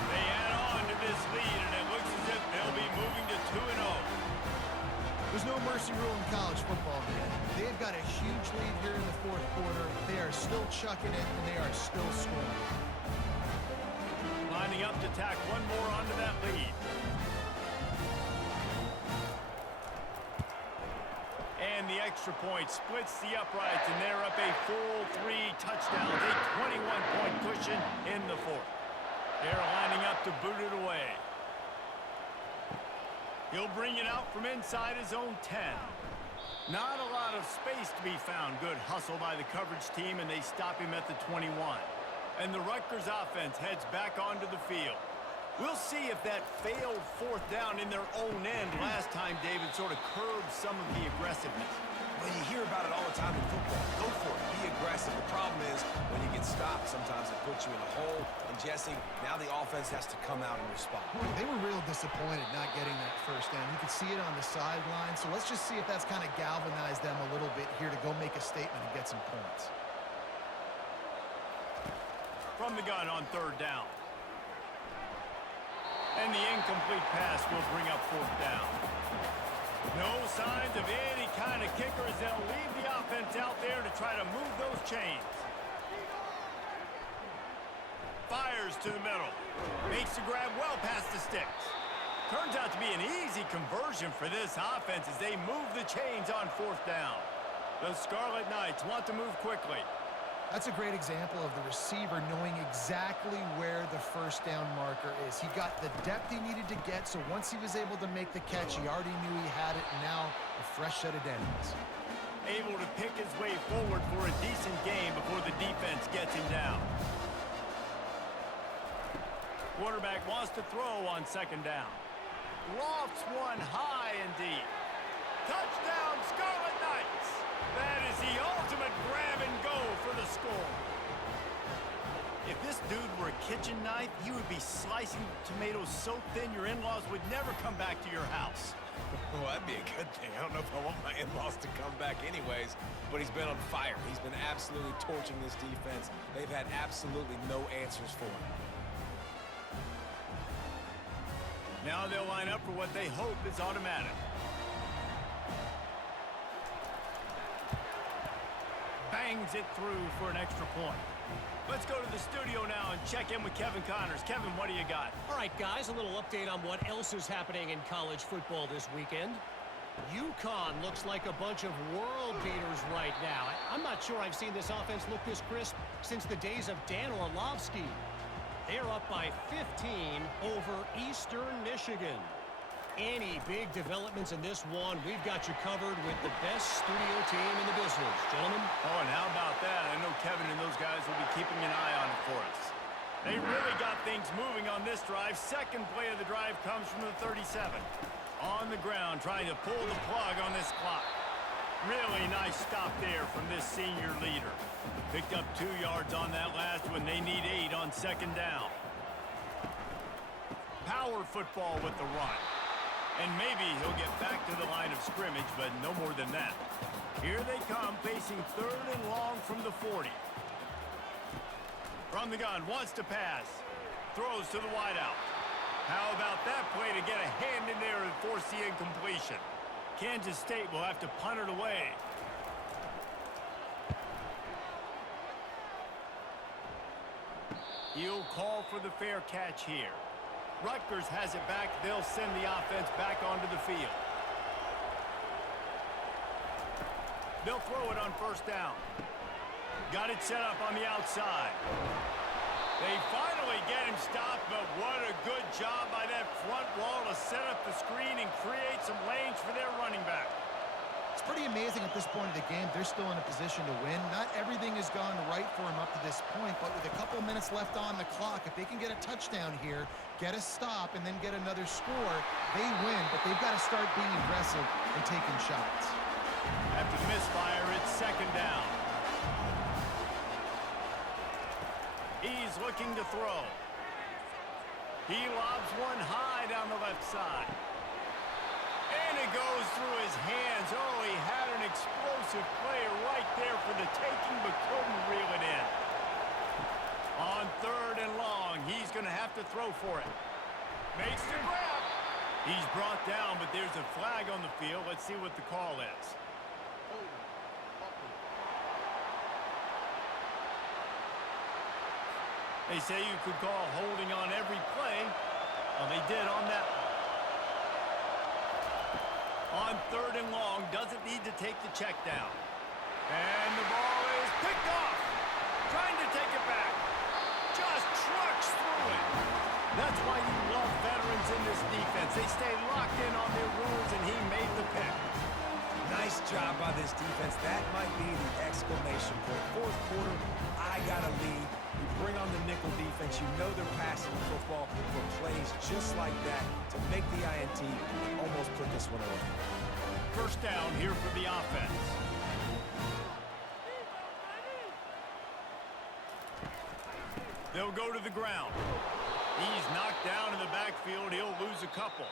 They add on to this lead, and it looks as if they'll be moving to 2-0. There's no mercy rule in college football, man. They've got a huge lead here in the 4th quarter. They are still chucking it, and they are still scoring. Lining up to tack one more onto that lead. And the extra point splits the uprights, and they're up a full 3 touchdowns, a 21-point cushion in the 4th. They're lining up to boot it away. He'll bring it out from inside his own 10. Not a lot of space to be found. Good hustle by the coverage team, and they stop him at the 21. And the Rutgers offense heads back onto the field. We'll see if that failed 4th down in their own end last time, David, sort of curbed some of the aggressiveness. Well, you hear about it all the time in football. Go for it. Be aggressive. The problem is when you get stopped, sometimes it puts you in a hole. And, Jesse, now the offense has to come out and respond. They were real disappointed not getting that first down. You could see it on the sideline. So let's just see if that's kind of galvanized them a little bit here to go make a statement and get some points. From the gun on 3rd down. And the incomplete pass will bring up 4th down. No signs of any kind of kickers. They'll leave the offense out there to try to move those chains. Fires to the middle. Makes the grab well past the sticks. Turns out to be an easy conversion for this offense as they move the chains on 4th down. The Scarlet Knights want to move quickly. That's a great example of the receiver knowing exactly where the first down marker is. He got the depth he needed to get, so once he was able to make the catch, he already knew he had it, and now a fresh set of downs. Able to pick his way forward for a decent game before the defense gets him down. Quarterback wants to throw on 2nd down. Lofts one high and deep. Touchdown, Scarlet Knights! That is the ultimate grab and go for the score. If this dude were a kitchen knife, he would be slicing tomatoes so thin your in-laws would never come back to your house. Well, that'd be a good thing. I don't know if I want my in-laws to come back anyways, but he's been on fire. He's been absolutely torching this defense. They've had absolutely no answers for him. Now they'll line up for what they hope is automatic. Bangs it through for an extra point. Let's go to the studio now and check in with Kevin Connors. Kevin, what do you got? All right, guys, a little update on what else is happening in college football this weekend. UConn looks like a bunch of world beaters right now. I'm not sure I've seen this offense look this crisp since the days of Dan Orlovsky. They're up by 15 over Eastern Michigan. Any big developments in this one, we've got you covered with the best studio team in the business, gentlemen. Oh, and how about that? I know Kevin and those guys will be keeping an eye on it for us. They really got things moving on this drive. Second play of the drive comes from the 37. On the ground, trying to pull the plug on this clock. Really nice stop there from this senior leader. Picked up 2 yards on that last one. They need 8 on second down. Power football with the run. And maybe he'll get back to the line of scrimmage, but no more than that. Here they come, facing 3rd and long from the 40. From the gun, wants to pass. Throws to the wideout. How about that play to get a hand in there and force the incompletion? Kansas State will have to punt it away. He'll call for the fair catch here. Rutgers has it back. They'll send the offense back onto the field. They'll throw it on first down. Got it set up on the outside. They finally get him stopped, but what a good job by that front wall to set up the screen and create some lanes for their running back. It's pretty amazing at this point of the game. They're still in a position to win. Not everything has gone right for them up to this point, but with a couple minutes left on the clock, if they can get a touchdown here, get a stop, and then get another score, they win, but they've got to start being aggressive and taking shots. After the misfire, it's second down. He's looking to throw. He lobs one high down the left side. And it goes through his hands. Oh, he had an explosive player right there for the taking, but couldn't reel it in. On 3rd and long, he's going to have to throw for it. Makes the grab. He's brought down, but there's a flag on the field. Let's see what the call is. They say you could call holding on every play. Well, they did on that one. On 3rd and long, doesn't need to take the check down. And the ball is picked off. Trying to take it back. Just trucks through it. That's why you love veterans in this defense. They stay locked in on their rules, and he made the pick. Nice job by this defense. That might be the exclamation point. 4th quarter, I got a lead. You bring on the nickel defense. You know they're passing the football for plays just like that to make the INT and almost put this one away. First down here for the offense. They'll go to the ground. He's knocked down in the backfield. He'll lose a couple.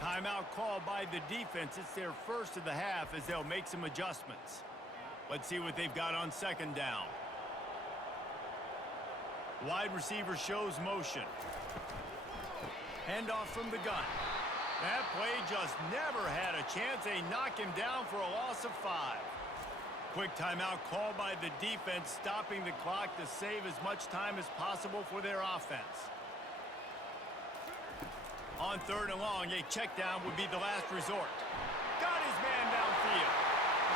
Timeout called by the defense. It's their first of the half as they'll make some adjustments. Let's see what they've got on second down. Wide receiver shows motion. Handoff from the gun. That play just never had a chance. They knock him down for a loss of 5. Quick timeout called by the defense, stopping the clock to save as much time as possible for their offense. On 3rd and long, a check down would be the last resort. Got his man downfield.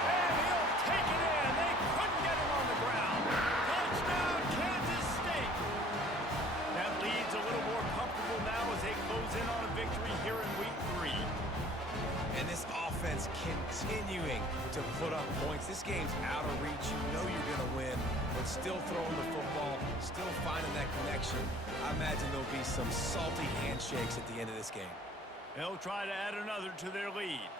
And he'll take it in. They couldn't get him on the ground. Touchdown, Kansas State. That leads a little more comfortable now as they close in on a victory here in week 3. And this offense continuing to put up points. This game's out of reach. You know you're going to win, but still throwing the football, still finding that connection. I imagine there'll be some salty handshakes at the end of this game. They'll try to add another to their lead.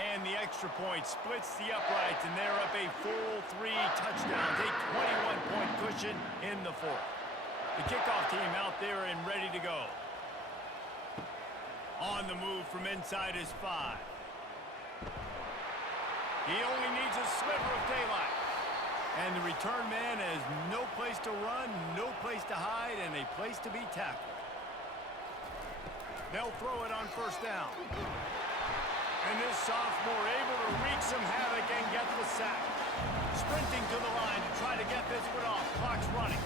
And the extra point splits the uprights, and they're up a full 3 touchdowns, a 21-point cushion in the 4th. The kickoff team out there and ready to go. On the move from inside his 5. He only needs a sliver of daylight. And the return man has no place to run, no place to hide, and a place to be tackled. They'll throw it on first down. And this sophomore able to wreak some havoc and get the sack. Sprinting to the line to try to get this one off. Clock's running.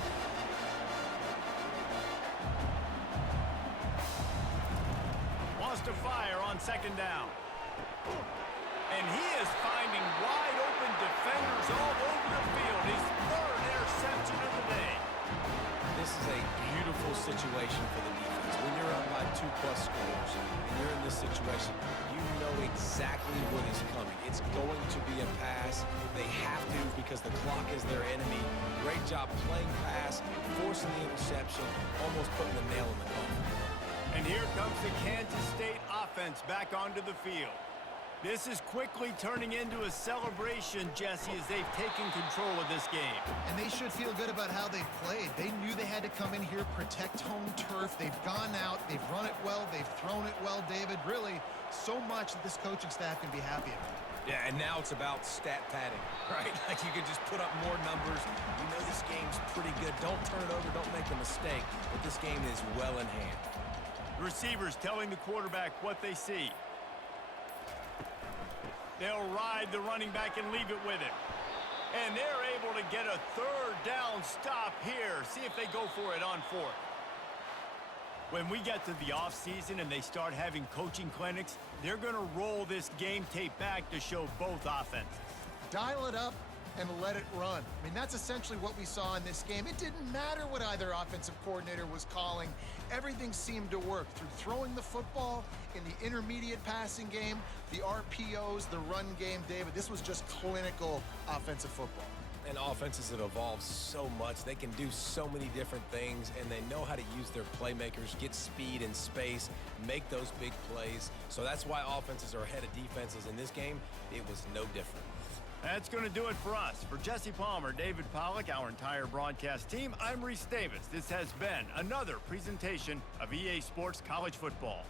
Wants to fire on second down. And he is finding wide open defenders all over the field. His third interception of the day. This is a beautiful situation for the defense. When you're up by 2+ scores and you're in this situation, you know exactly what is coming. It's going to be a pass. They have to because the clock is their enemy. Great job playing pass, forcing the interception, almost putting the nail in the coffin. And here comes the Kansas State offense back onto the field. This is quickly turning into a celebration, Jesse, as they've taken control of this game. And they should feel good about how they've played. They knew they had to come in here, protect home turf. They've gone out, they've run it well, they've thrown it well, David. Really, so much that this coaching staff can be happy about. Yeah, and now it's about stat padding, right? Like you can just put up more numbers. You know this game's pretty good. Don't turn it over, don't make a mistake. But this game is well in hand. The receivers telling the quarterback what they see. They'll ride the running back and leave it with him. And they're able to get a third down stop here. See if they go for it on 4th. When we get to the offseason and they start having coaching clinics, they're going to roll this game tape back to show both offenses. Dial it up and let it run. I mean, that's essentially what we saw in this game. It didn't matter what either offensive coordinator was calling. Everything seemed to work through throwing the football, in the intermediate passing game, the RPOs, the run game. David, this was just clinical offensive football. And offenses have evolved so much. They can do so many different things, and they know how to use their playmakers, get speed and space, make those big plays. So that's why offenses are ahead of defenses. In this game, it was no different. That's going to do it for us. For Jesse Palmer, David Pollack, our entire broadcast team, I'm Rhys Davis. This has been another presentation of EA Sports College Football.